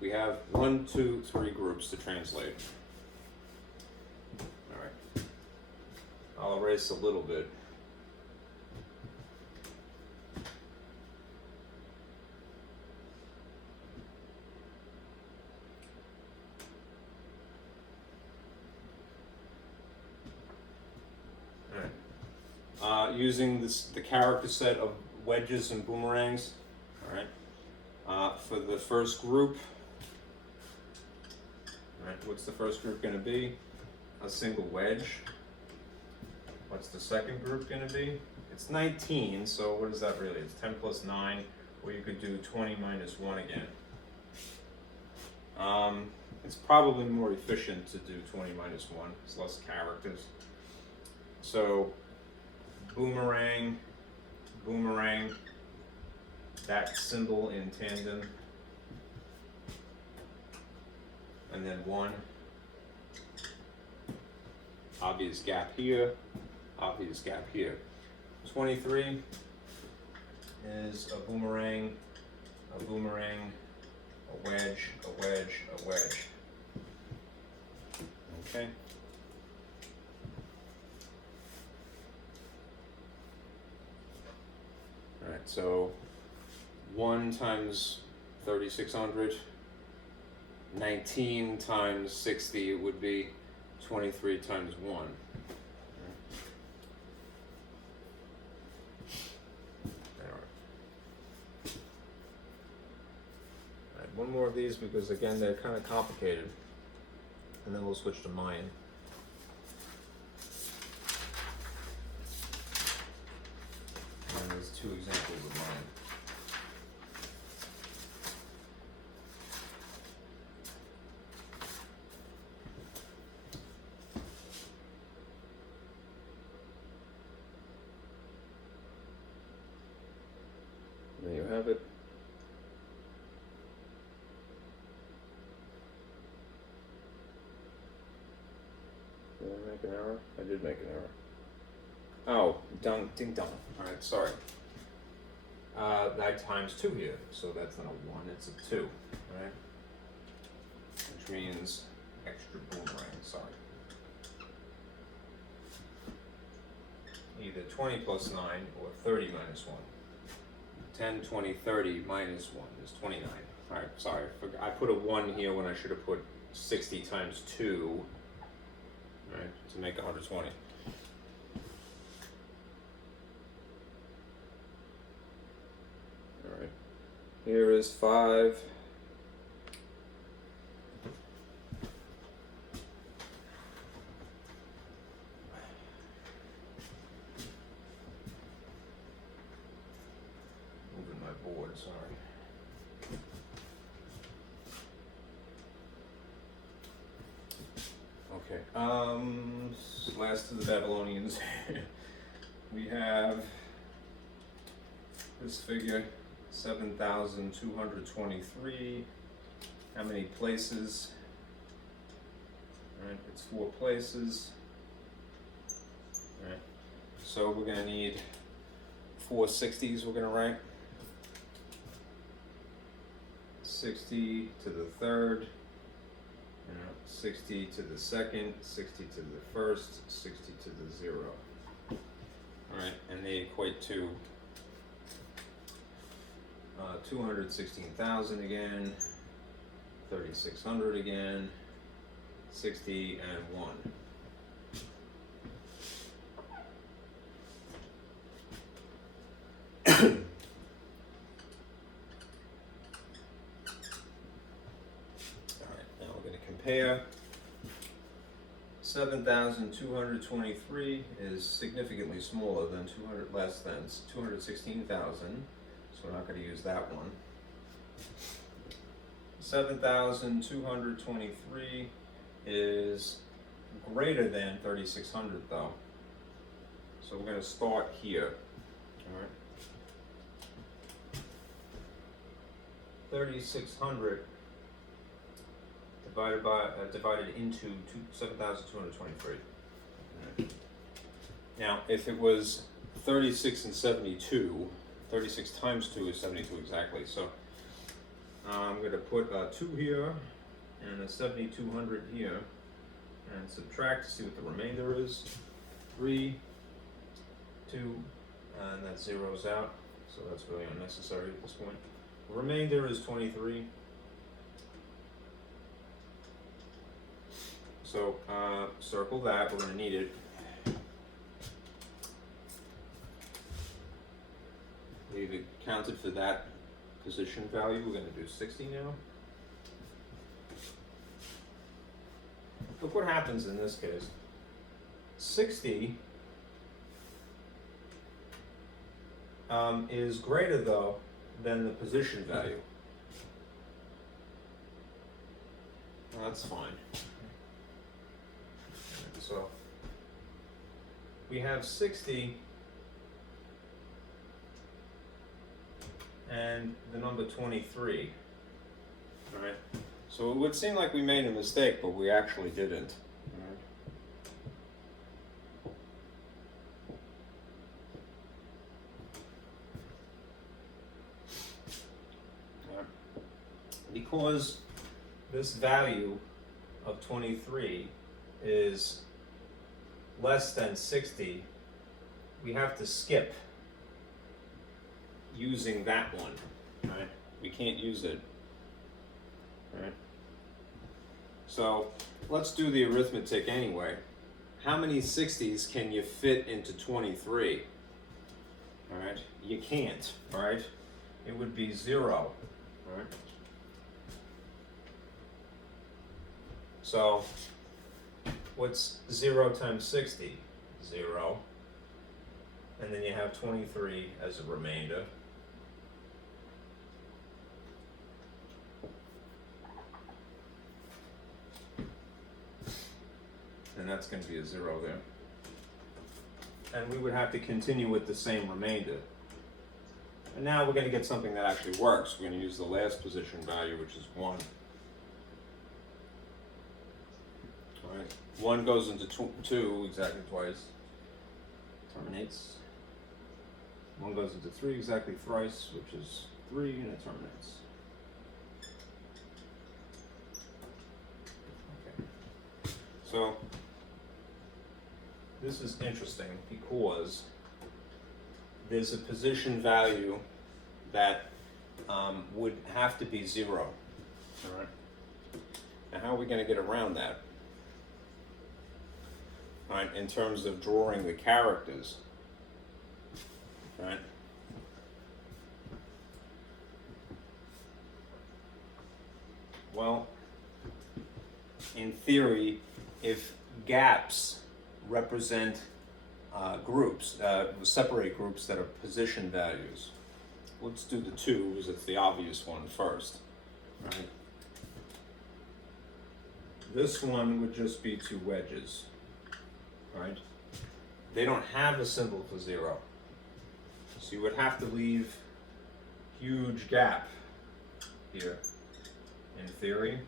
we have 1, 2, 3 groups to translate. All right. I'll erase a little bit. All right. Using the character set of wedges and boomerangs. All right. For the first group. Right, what's the first group going to be? A single wedge. What's the second group going to be? It's 19, so what is that really? It's 10 plus 9, or you could do 20 minus 1 again. It's probably more efficient to do 20 minus 1. It's less characters. So, boomerang, boomerang, that symbol in tandem. And then 1. Obvious gap here, obvious gap here. 23 is a boomerang, a boomerang, a wedge, a wedge, a wedge. Okay. All right, so 1 times 3600. 19 times 60 would be 23 times 1. All right, one more of these because again they're kind of complicated, and then we'll switch to Mayan. And there's 2 examples of Mayan. There you have it. Did I make an error? I did make an error. Oh, ding dong. Alright, sorry. That times 2 here, so that's not a 1, it's a 2, right? Which means extra boomerang, sorry. Either 20 plus 9 or 30 minus 1. 10, 20, 30 minus 1 is 29. Alright, sorry, I put a 1 here when I should have put 60 times 2, right, to make 120. Alright, here is 5. Moving my board, sorry. Okay, last of the Babylonians. We have this figure, 7,223. How many places? Alright, it's 4 places. Alright, so we're gonna need 4 60s we're gonna write. 60 to the third. 60 to the second, 60 to the first, 60 to the 0. Alright, and they equate to 216,000 again, 3,600 again, 60 and 1. Compare. 7,223 is significantly smaller than 200, less than 216,000, so we're not going to use that one. 7,223 is greater than 3,600 though, so we're going to start here. All right. 3,600 divided into 7,223. Right. Now, if it was 36 and 72, 36 times 2 is 72 exactly. So I'm going to put a 2 here and a 7,200 here, and subtract to see what the remainder is. 3, 2, and that zeroes out, so that's really unnecessary at this point. The remainder is 23. So circle that, we're going to need it. We've accounted for that position value, we're going to do 60 now. Look what happens in this case. 60 is greater though than the position value. That's fine. So we have 60 and the number 23. All right. So it would seem like we made a mistake, but we actually didn't. All right. Because this value of 23 is less than 60, we have to skip using that one, right? We can't use it, right? So let's do the arithmetic anyway. How many 60s can you fit into 23? All right, you can't, right? It would be 0, all right? So what's 0 times 60? 0. And then you have 23 as a remainder. And that's going to be a 0 there. And we would have to continue with the same remainder. And now we're going to get something that actually works. We're going to use the last position value, which is 1. Alright, 1 goes into 2 exactly twice, terminates. 1 goes into 3 exactly thrice, which is 3, and it terminates. Okay. So, this is interesting because there's a position value that would have to be 0. All right. Now, how are we going to get around that? All right, in terms of drawing the characters. All right. Well, in theory, if gaps represent groups, separate groups that are position values. Let's do the 2 because it's the obvious one first. Right. This one would just be 2 wedges. Right? They don't have a symbol for 0. So you would have to leave huge gap here, in theory.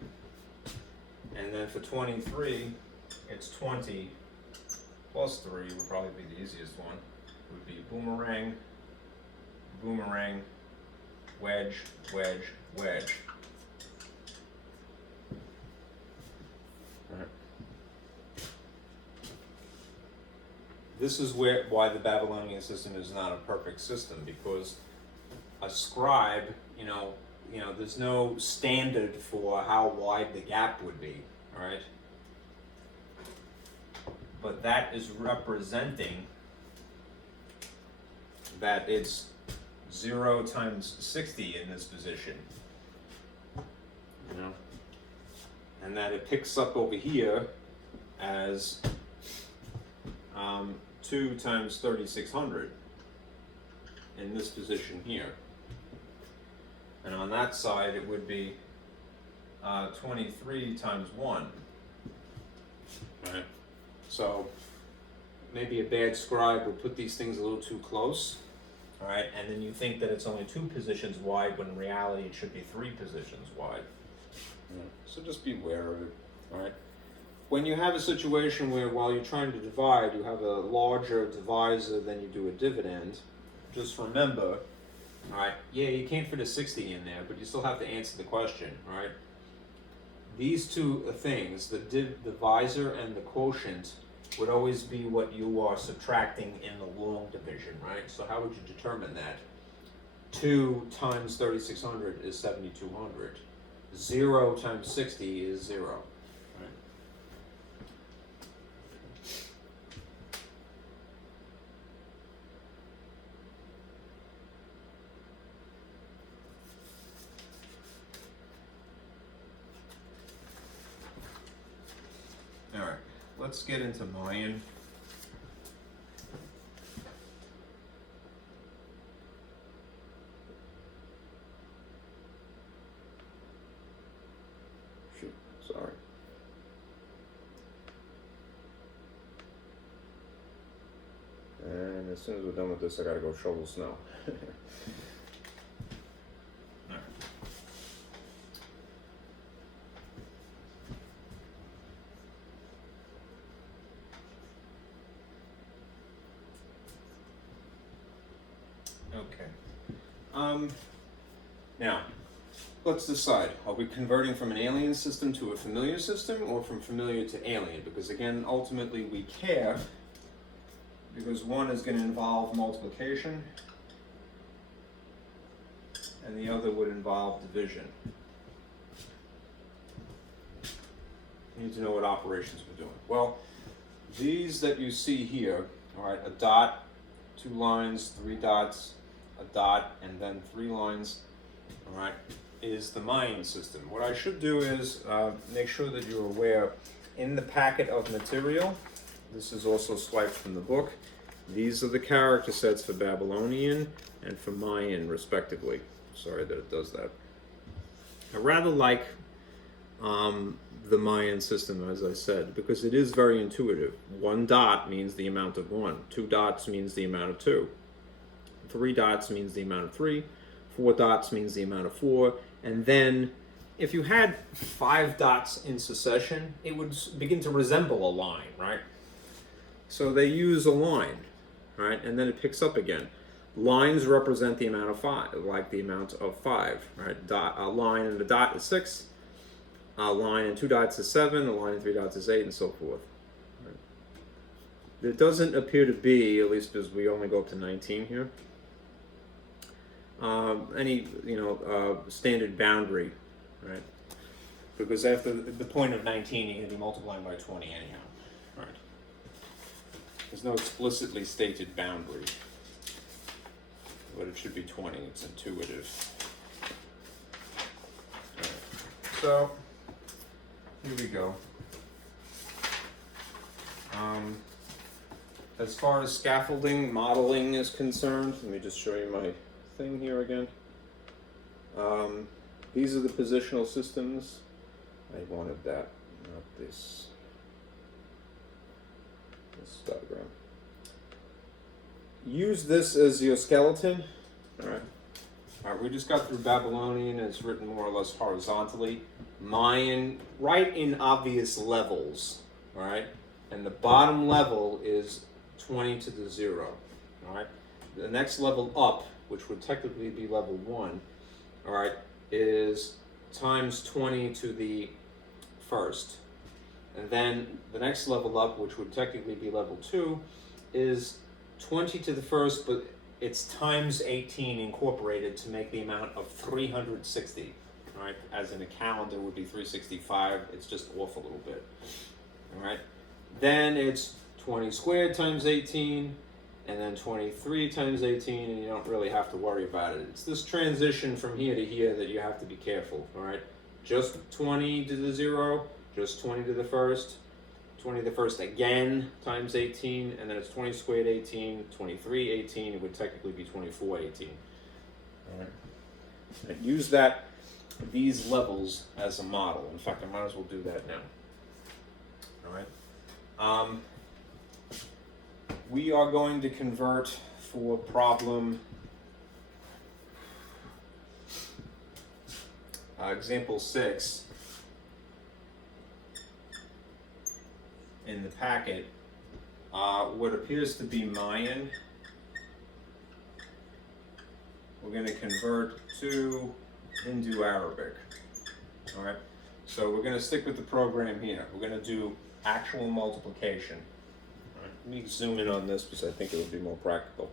And then for 23, it's 20 plus 3 would probably be the easiest one. It would be boomerang, boomerang, wedge, wedge, wedge. All right. This is why the Babylonian system is not a perfect system, because a scribe, there's no standard for how wide the gap would be, all right? But that is representing that it's 0 times 60 in this position, and that it picks up over here as 2 times 3600 in this position here. And on that side, it would be 23 times 1. Right? So maybe a bad scribe would put these things a little too close. All right, and then you think that it's only 2 positions wide, when in reality it should be 3 positions wide. Yeah. So just be aware of it. All right. When you have a situation where, while you're trying to divide, you have a larger divisor than you do a dividend, just remember, all right, yeah, you can't fit a 60 in there, but you still have to answer the question, all right? These 2 things, the divisor and the quotient, would always be what you are subtracting in the long division, right? So how would you determine that? 2 times 3600 is 7200. 0 times 60 is 0. Alright, let's get into Mayan. Shoot, sorry. And as soon as we're done with this, I gotta go shovel snow. Now, let's decide, are we converting from an alien system to a familiar system, or from familiar to alien? Because again, ultimately we care, because one is going to involve multiplication, and the other would involve division. You need to know what operations we're doing. Well, these that you see here, all right, a dot, 2 lines, 3 dots, a dot, and then 3 lines, all right, is the Mayan system. What I should do is make sure that you're aware, in the packet of material, this is also swiped from the book, these are the character sets for Babylonian and for Mayan, respectively. Sorry that it does that. I rather like the Mayan system, as I said, because it is very intuitive. 1 dot means the amount of 1. 2 dots means the amount of 2. 3 dots means the amount of 3. 4 dots means the amount of 4. And then, if you had 5 dots in succession, it would begin to resemble a line, right? So they use a line, right? And then it picks up again. Lines represent the amount of 5, like the amount of 5, right? A line and a dot is 6. A line and 2 dots is 7. A line and 3 dots is 8, and so forth. Right? There doesn't appear to be, at least because we only go up to 19 here, any standard boundary, right? Because after the point of 19, you're going to be multiplying by 20 anyhow, right? There's no explicitly stated boundary, but it should be 20. It's intuitive. All right. So here we go. As far as scaffolding modeling is concerned, let me just show you my thing here again. These are the positional systems. I wanted that, not this diagram. Use this as your skeleton. All right, we just got through Babylonian. It's written more or less horizontally. Mayan, right in obvious levels. All right, and the bottom level is 20 to the 0. All right, the next level up, which would technically be level 1, all right, is times 20 to the first. And then the next level up, which would technically be level 2, is 20 to the first, but it's times 18 incorporated to make the amount of 360. All right, as in a calendar would be 365. It's just off a little bit. All right, then it's 20 squared times 18, and then 23 times 18, and you don't really have to worry about it. It's this transition from here to here that you have to be careful. All right, just 20 to the 0, just 20 to the first, 20 to the first again times 18, and then it's 20 squared 18, 23 18. It would technically be 24 18. All right, and use these levels as a model. In fact, I might as well do that now. All right. We are going to convert for problem example 6 in the packet. What appears to be Mayan, we're going to convert to Hindu Arabic. All right, so we're going to stick with the program here. We're going to do actual multiplication. All right, let me zoom in on this because I think it would be more practical.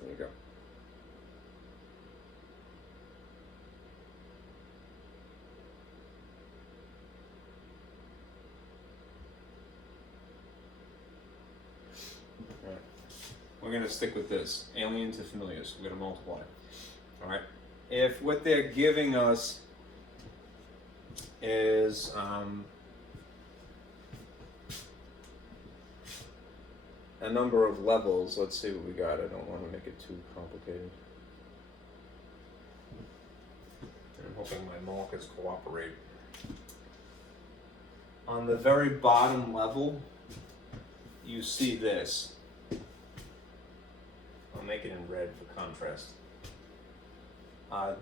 There you go. All right. We're going to stick with this, alien to familiar, so we're going to multiply. All right. If what they're giving us is a number of levels, let's see what we got. I don't want to make it too complicated. I'm hoping my markers cooperate. On the very bottom level, you see this. I'll make it in red for contrast.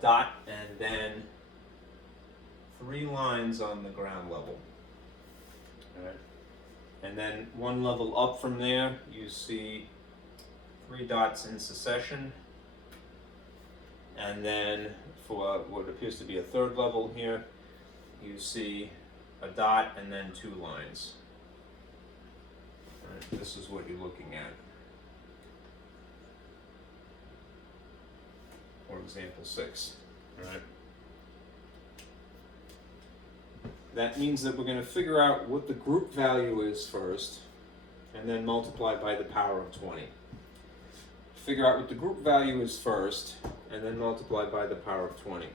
Dot and then 3 lines on the ground level. All right. And then one level up from there, you see 3 dots in succession. And then for what appears to be a 3rd level here, you see a dot and then 2 lines. All right. This is what you're looking at. For example 6. All right. That means that we're going to figure out what the group value is first, and then multiply by the power of 20. Figure out what the group value is first, and then multiply by the power of 20.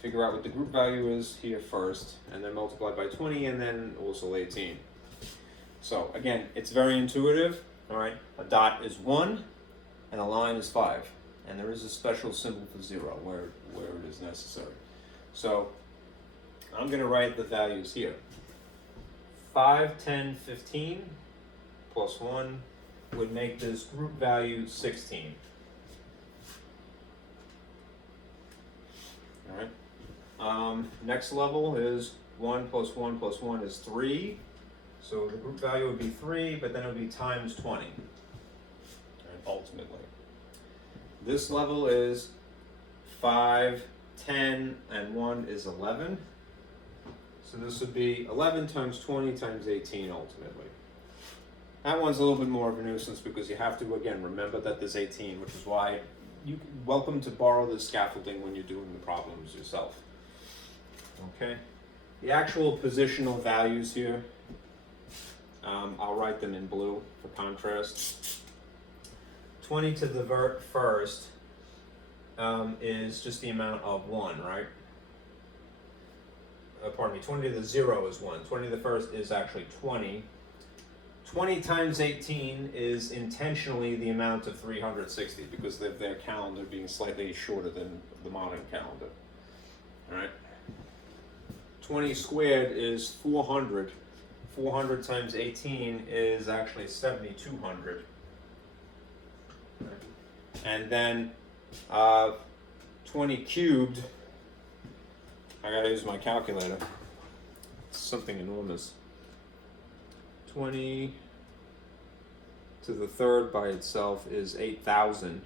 Figure out what the group value is here first, and then multiply by 20, and then also 18. So again, it's very intuitive. All right, a dot is 1, and a line is 5. And there is a special symbol for 0 where it is necessary. So I'm going to write the values here. 5, 10, 15 plus 1 would make this group value 16. All right. Next level is 1 plus 1 plus 1 is 3. So the group value would be 3, but then it would be times 20. Right, ultimately. This level is 5, 10, and 1 is 11. So this would be 11 times 20 times 18 ultimately. That one's a little bit more of a nuisance because you have to, again, remember that there's 18, which is why you're welcome to borrow the scaffolding when you're doing the problems yourself. Okay. The actual positional values here, I'll write them in blue for contrast. 20 to the first is just the amount of 1, right? Pardon me, 20 to the 0 is 1. 20 to the first is actually 20. 20 times 18 is intentionally the amount of 360 because of their calendar being slightly shorter than the modern calendar. All right. 20 squared is 400. 400 times 18 is actually 7,200. And then 20 cubed, I gotta use my calculator. It's something enormous. 20 to the third by itself is 8,000.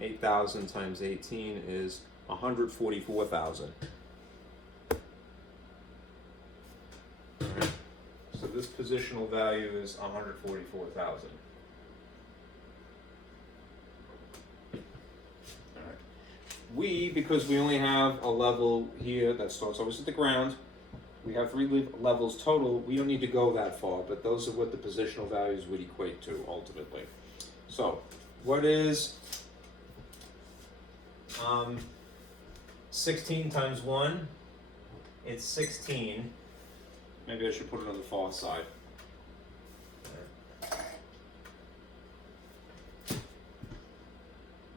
8,000 times 18 is 144,000. So this positional value is 144,000. We, because we only have a level here that starts always at the ground, we have 3 levels total, we don't need to go that far, but those are what the positional values would equate to ultimately. So, what is 16 times 1? It's 16. Maybe I should put it on the far side.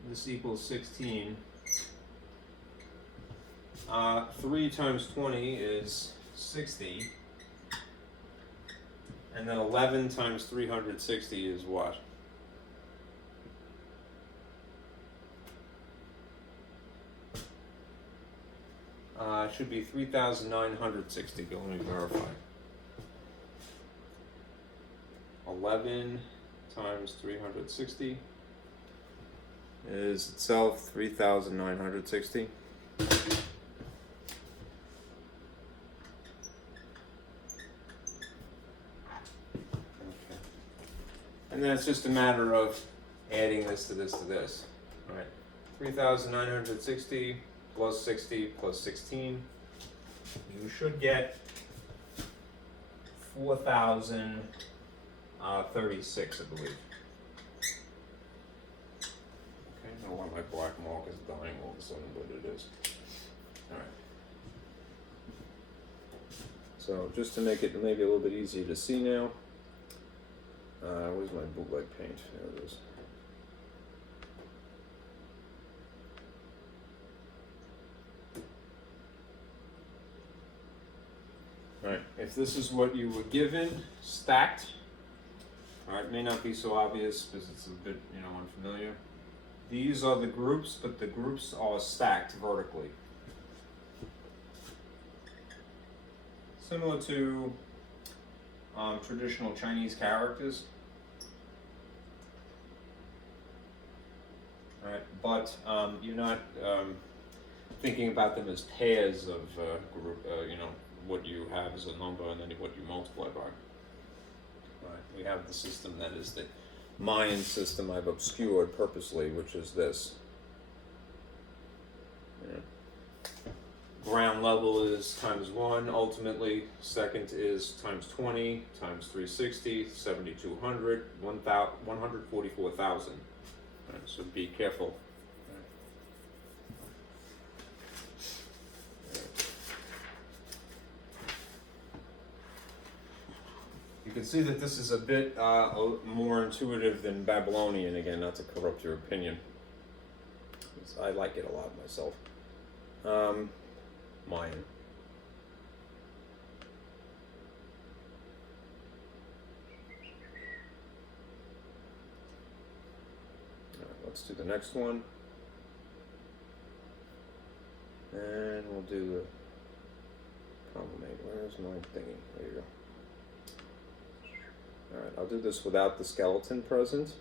This equals 16. 3 times 20 is 60. And then 11 times 360 is what? It should be 3,960. Let me verify. 11 times 360 is itself 3,960. And then it's just a matter of adding this to this to this. All right. 3,960 plus 60 plus 16. You should get 4,036, I believe. Okay, I don't know why my black mark is dying all of a sudden, but it is. All right. So just to make it maybe a little bit easier to see now. Where's my bootleg paint? There it is. Alright, if this is what you were given, stacked, alright, may not be so obvious because it's a bit, unfamiliar. These are the groups, but the groups are stacked vertically. Similar to traditional Chinese characters. Right, but you're not thinking about them as pairs of group. What you have is a number, and then what you multiply by. Right, we have the system that is the Mayan system I've obscured purposely, which is this. Yeah. Ground level is times 1, ultimately. Second is times 20, times 360, 7,200, 144,000. Right, so be careful. You can see that this is a bit more intuitive than Babylonian, again, not to corrupt your opinion. I like it a lot myself. Mayan. Let's do the next one. And we'll do the promenade. Where's my thingy? There you go. Alright, I'll do this without the skeleton present.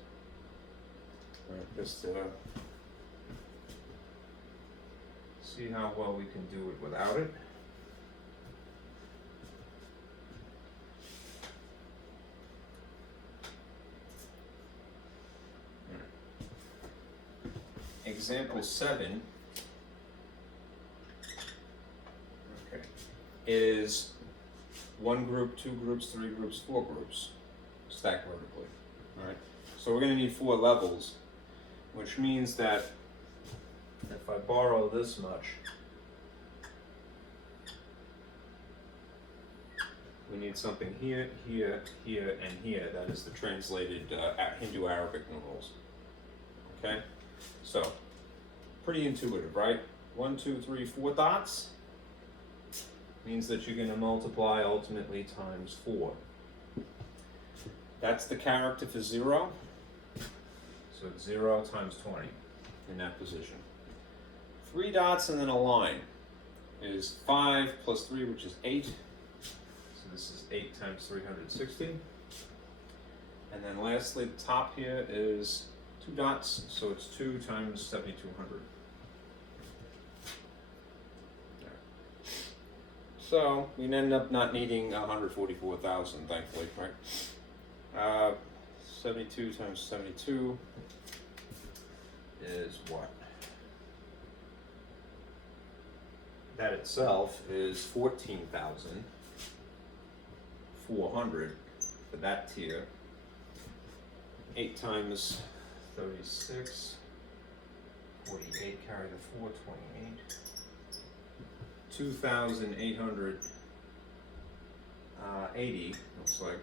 Alright, just see how well we can do it without it. example 7, okay, is 1 group, 2 groups, 3 groups, 4 groups, stacked vertically. All right. So we're going to need 4 levels, which means that If I borrow this much, we need something here, here, here, and here. That is the translated Hindu Arabic numerals. Okay, so pretty intuitive, right? 1, 2, 3, 4 dots means that you're going to multiply ultimately times 4. That's the character for 0. so it's 0 times 20. In that position. 3 dots and then a line is 5 plus 3, which is 8. So this is 8 times 360. And then lastly, the top here is 2 dots, so it's 2 times 7,200. So we end up not needing 144,000, thankfully, right? 72 times 72 is what? That itself is 14,400 for that tier. 8 times 36, 48, carry the 4, 28. 2,880 looks like.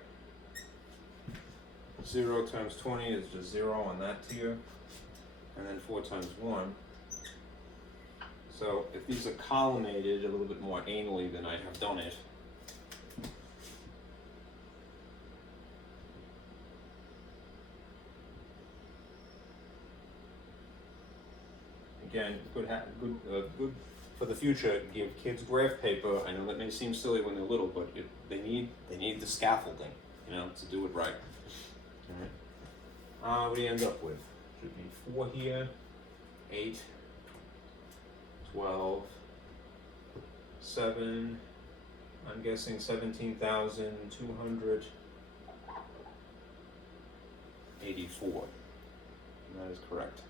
0 times 20 is just 0 on that tier. And then 4 times 1. So if these are columnated a little bit more anally than I have done it, again, good for the future. Give kids graph paper. I know that may seem silly when they're little, but they need the scaffolding, to do it right. All right. What do you end up with? Should be 4 here, 8, 12, 7. I'm guessing 17,284. That is correct.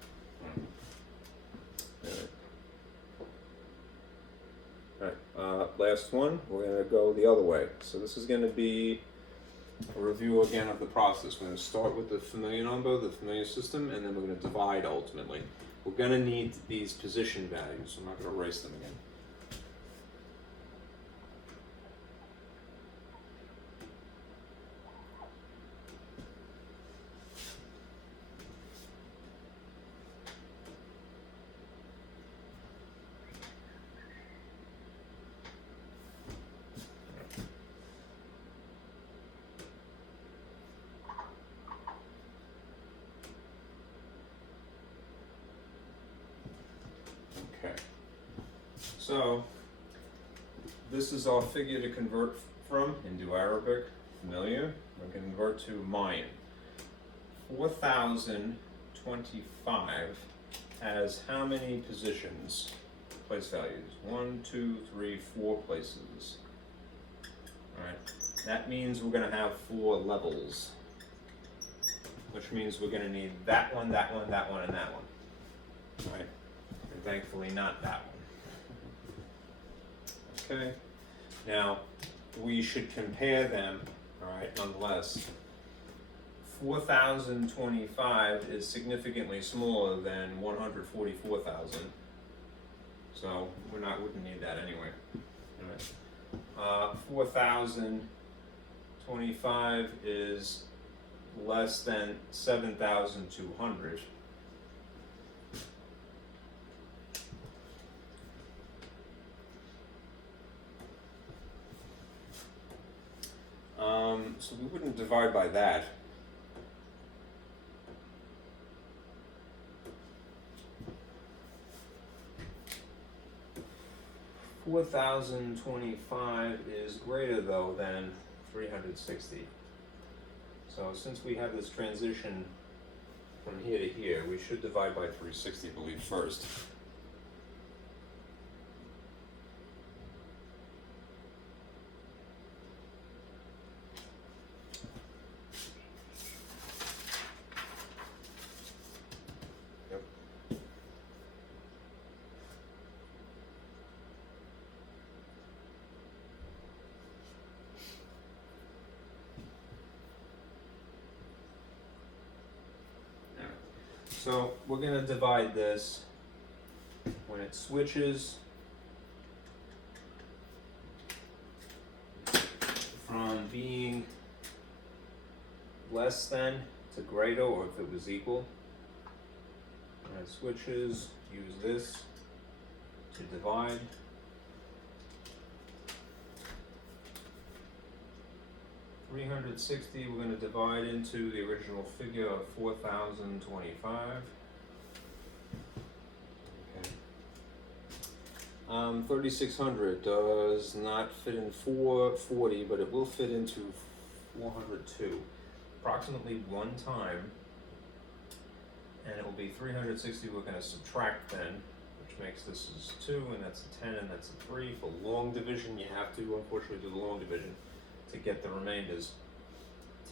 Alright, last one, we're going to go the other way. So this is going to be a review again of the process. We're going to start with the familiar number, the familiar system, and then we're going to divide ultimately. We're going to need these position values, so I'm not going to erase them again. So, this is our figure to convert from Hindu Arabic, familiar. We're going to convert to Mayan. 4,025 has how many positions? Place values. 1, 2, 3, 4 places. Alright, that means we're going to have 4 levels. Which means we're going to need that one, that one, that one, and that one. Alright, and thankfully not that one. Okay, now we should compare them, alright, nonetheless. 4,025 is significantly smaller than 144,000, so wouldn't need that anyway. Alright. 4,025 is less than 7,200. So we wouldn't divide by that. $4,025 is greater though than 360. So since we have this transition from here to here, we should divide by 360, I believe, first. So we're going to divide this when it switches from being less than to greater, or if it was equal. When it switches, use this to divide. $360 we're going to divide into the original figure of 4,025. Okay. 3,600 does not fit in 440, but it will fit into 402. Approximately one time, and it will be 360. We're going to subtract then, which makes this is 2, and that's a 10, and that's a 3. For long division, you have to unfortunately do the long division to get the remainders.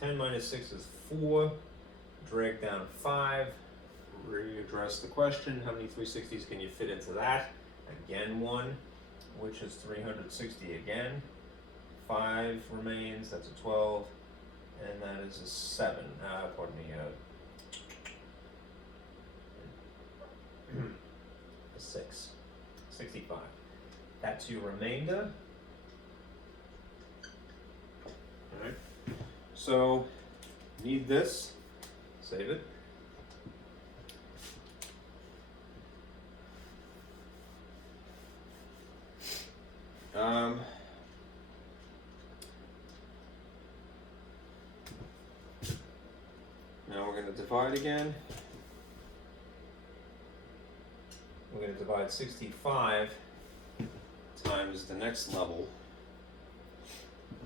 10 minus 6 is 4. Drag down 5. Readdress the question: how many 360s can you fit into that? Again 1, which is 360 again. 5 remains. That's a 12. And that is a 7. Pardon me. A 6. 65. That's your remainder. Alright. So, need this. Save it. Now we're going to divide again. We're going to divide 65 times the next level,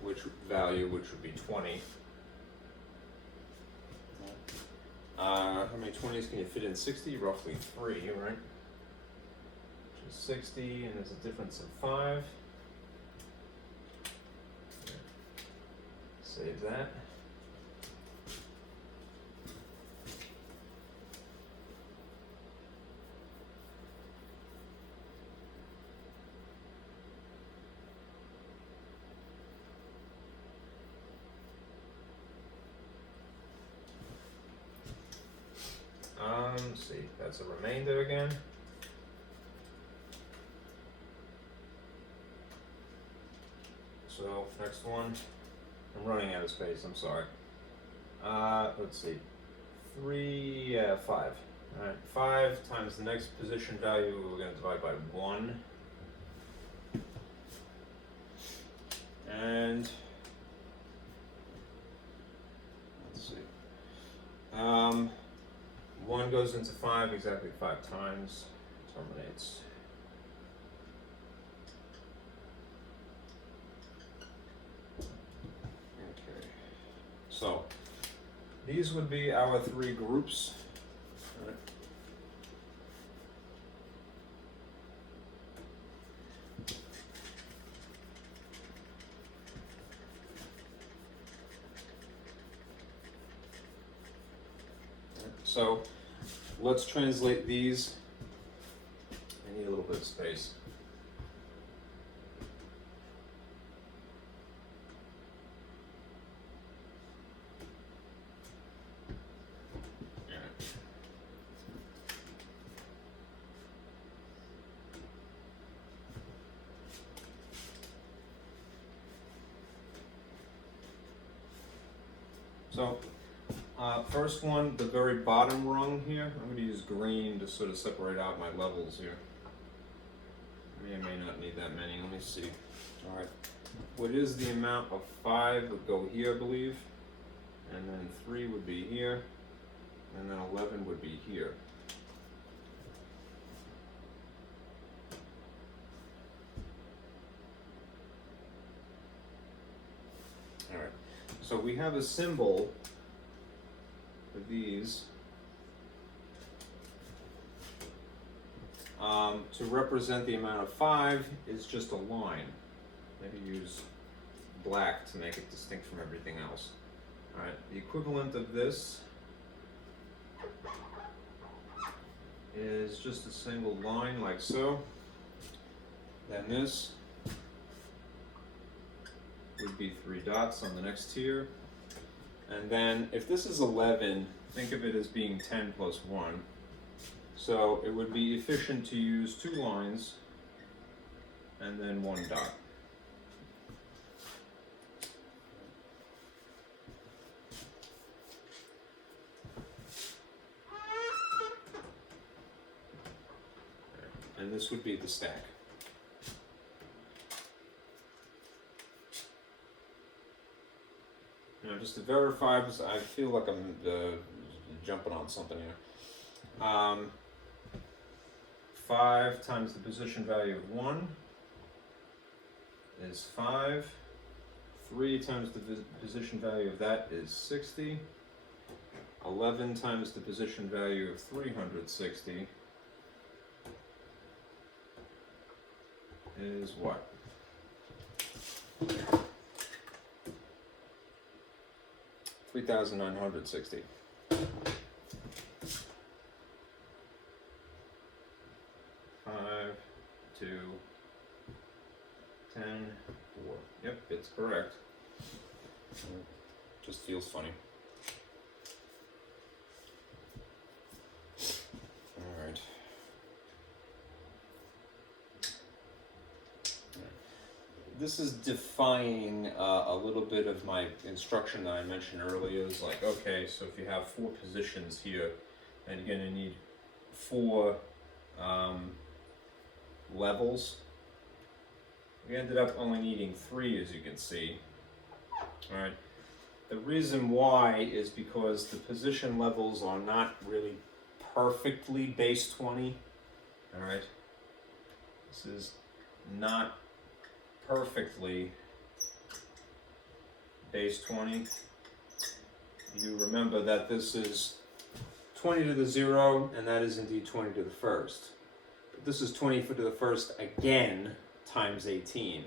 which would be 20. How many 20s can you fit in 60? Roughly 3, right? Which is 60, and there's a difference of 5. Save that. Let's see, that's a remainder again. So, next one. I'm running out of space, I'm sorry. Let's see. 5. Alright, 5 times the next position value, we're going to divide by 1. And let's see. 1 goes into 5 exactly 5 times, terminates. Okay, so these would be our 3 groups. All right. So let's translate these. I need a little bit of space. So, first one, the very bottom rung here, I'm going to use green to sort of separate out my levels here. May or may not need that many, let me see. Alright, what is the amount of 5 would go here, I believe, and then 3 would be here, and then 11 would be here. Alright, so we have a symbol for these to represent the amount of 5 is just a line. Maybe use black to make it distinct from everything else. Alright, the equivalent of this is just a single line like so. Then this would be 3 dots on the next tier. And then if this is 11, think of it as being 10 plus 1. So it would be efficient to use 2 lines and then 1 dot. And this would be the stack. Now, just to verify, because I feel like I'm jumping on something here. 5 times the position value of 1 is 5. 3 times the position value of that is 60. 11 times the position value of 360 is what? $3,960. 5, 2, 10, 4. Yep, it's correct. Just feels funny. All right. This is defying a little bit of my instruction that I mentioned earlier. It's like, okay, so if you have 4 positions here, then you're going to need 4 levels. We ended up only needing 3, as you can see. All right. The reason why is because the position levels are not really perfectly base 20. All right. This is not perfectly base 20. You remember that this is 20 to the 0, and that is indeed 20 to the first. But this is 20 to the first again times 18.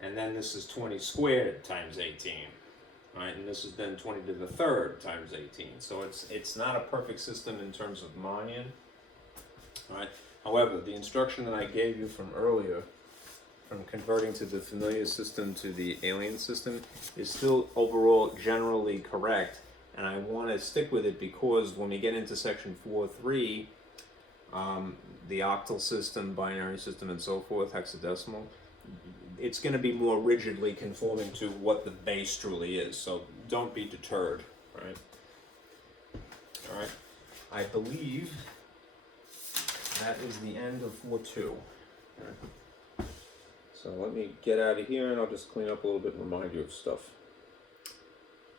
And then this is 20 squared times 18. Right, and this is then 20 to the third times 18. So it's not a perfect system in terms of Mayan. Right. However, the instruction that I gave you from earlier, from converting to the familiar system to the alien system, is still overall generally correct, and I want to stick with it because when we get into section 4.3, the octal system, binary system, and so forth, hexadecimal, it's going to be more rigidly conforming to what the base truly is. So don't be deterred, right? All right. I believe that is the end of 4.2. Right. So let me get out of here and I'll just clean up a little bit and remind you of stuff.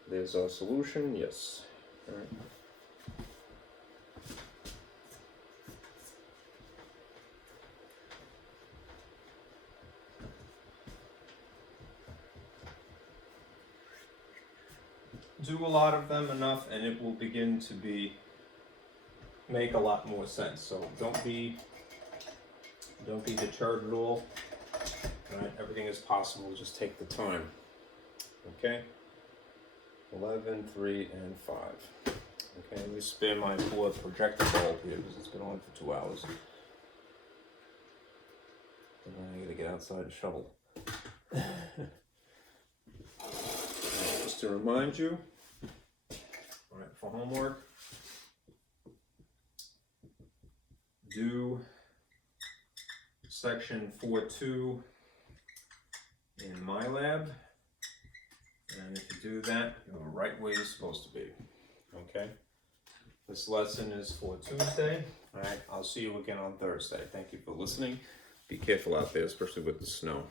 There's our solution, yes. All right. Do a lot of them enough and it will begin to make a lot more sense. So don't be deterred at all. Right? Everything is possible, just take the time. Okay? 11, 3, and 5. Okay, let me spare my poor projector bulb here because it's been on for 2 hours. And then I gotta get outside and shovel. Just to remind you, all right, for homework, do section 4.2 in MyLab, and if you do that, you're right where you're supposed to be. Okay? This lesson is for Tuesday. All right, I'll see you again on Thursday. Thank you for listening. Be careful out there, especially with the snow.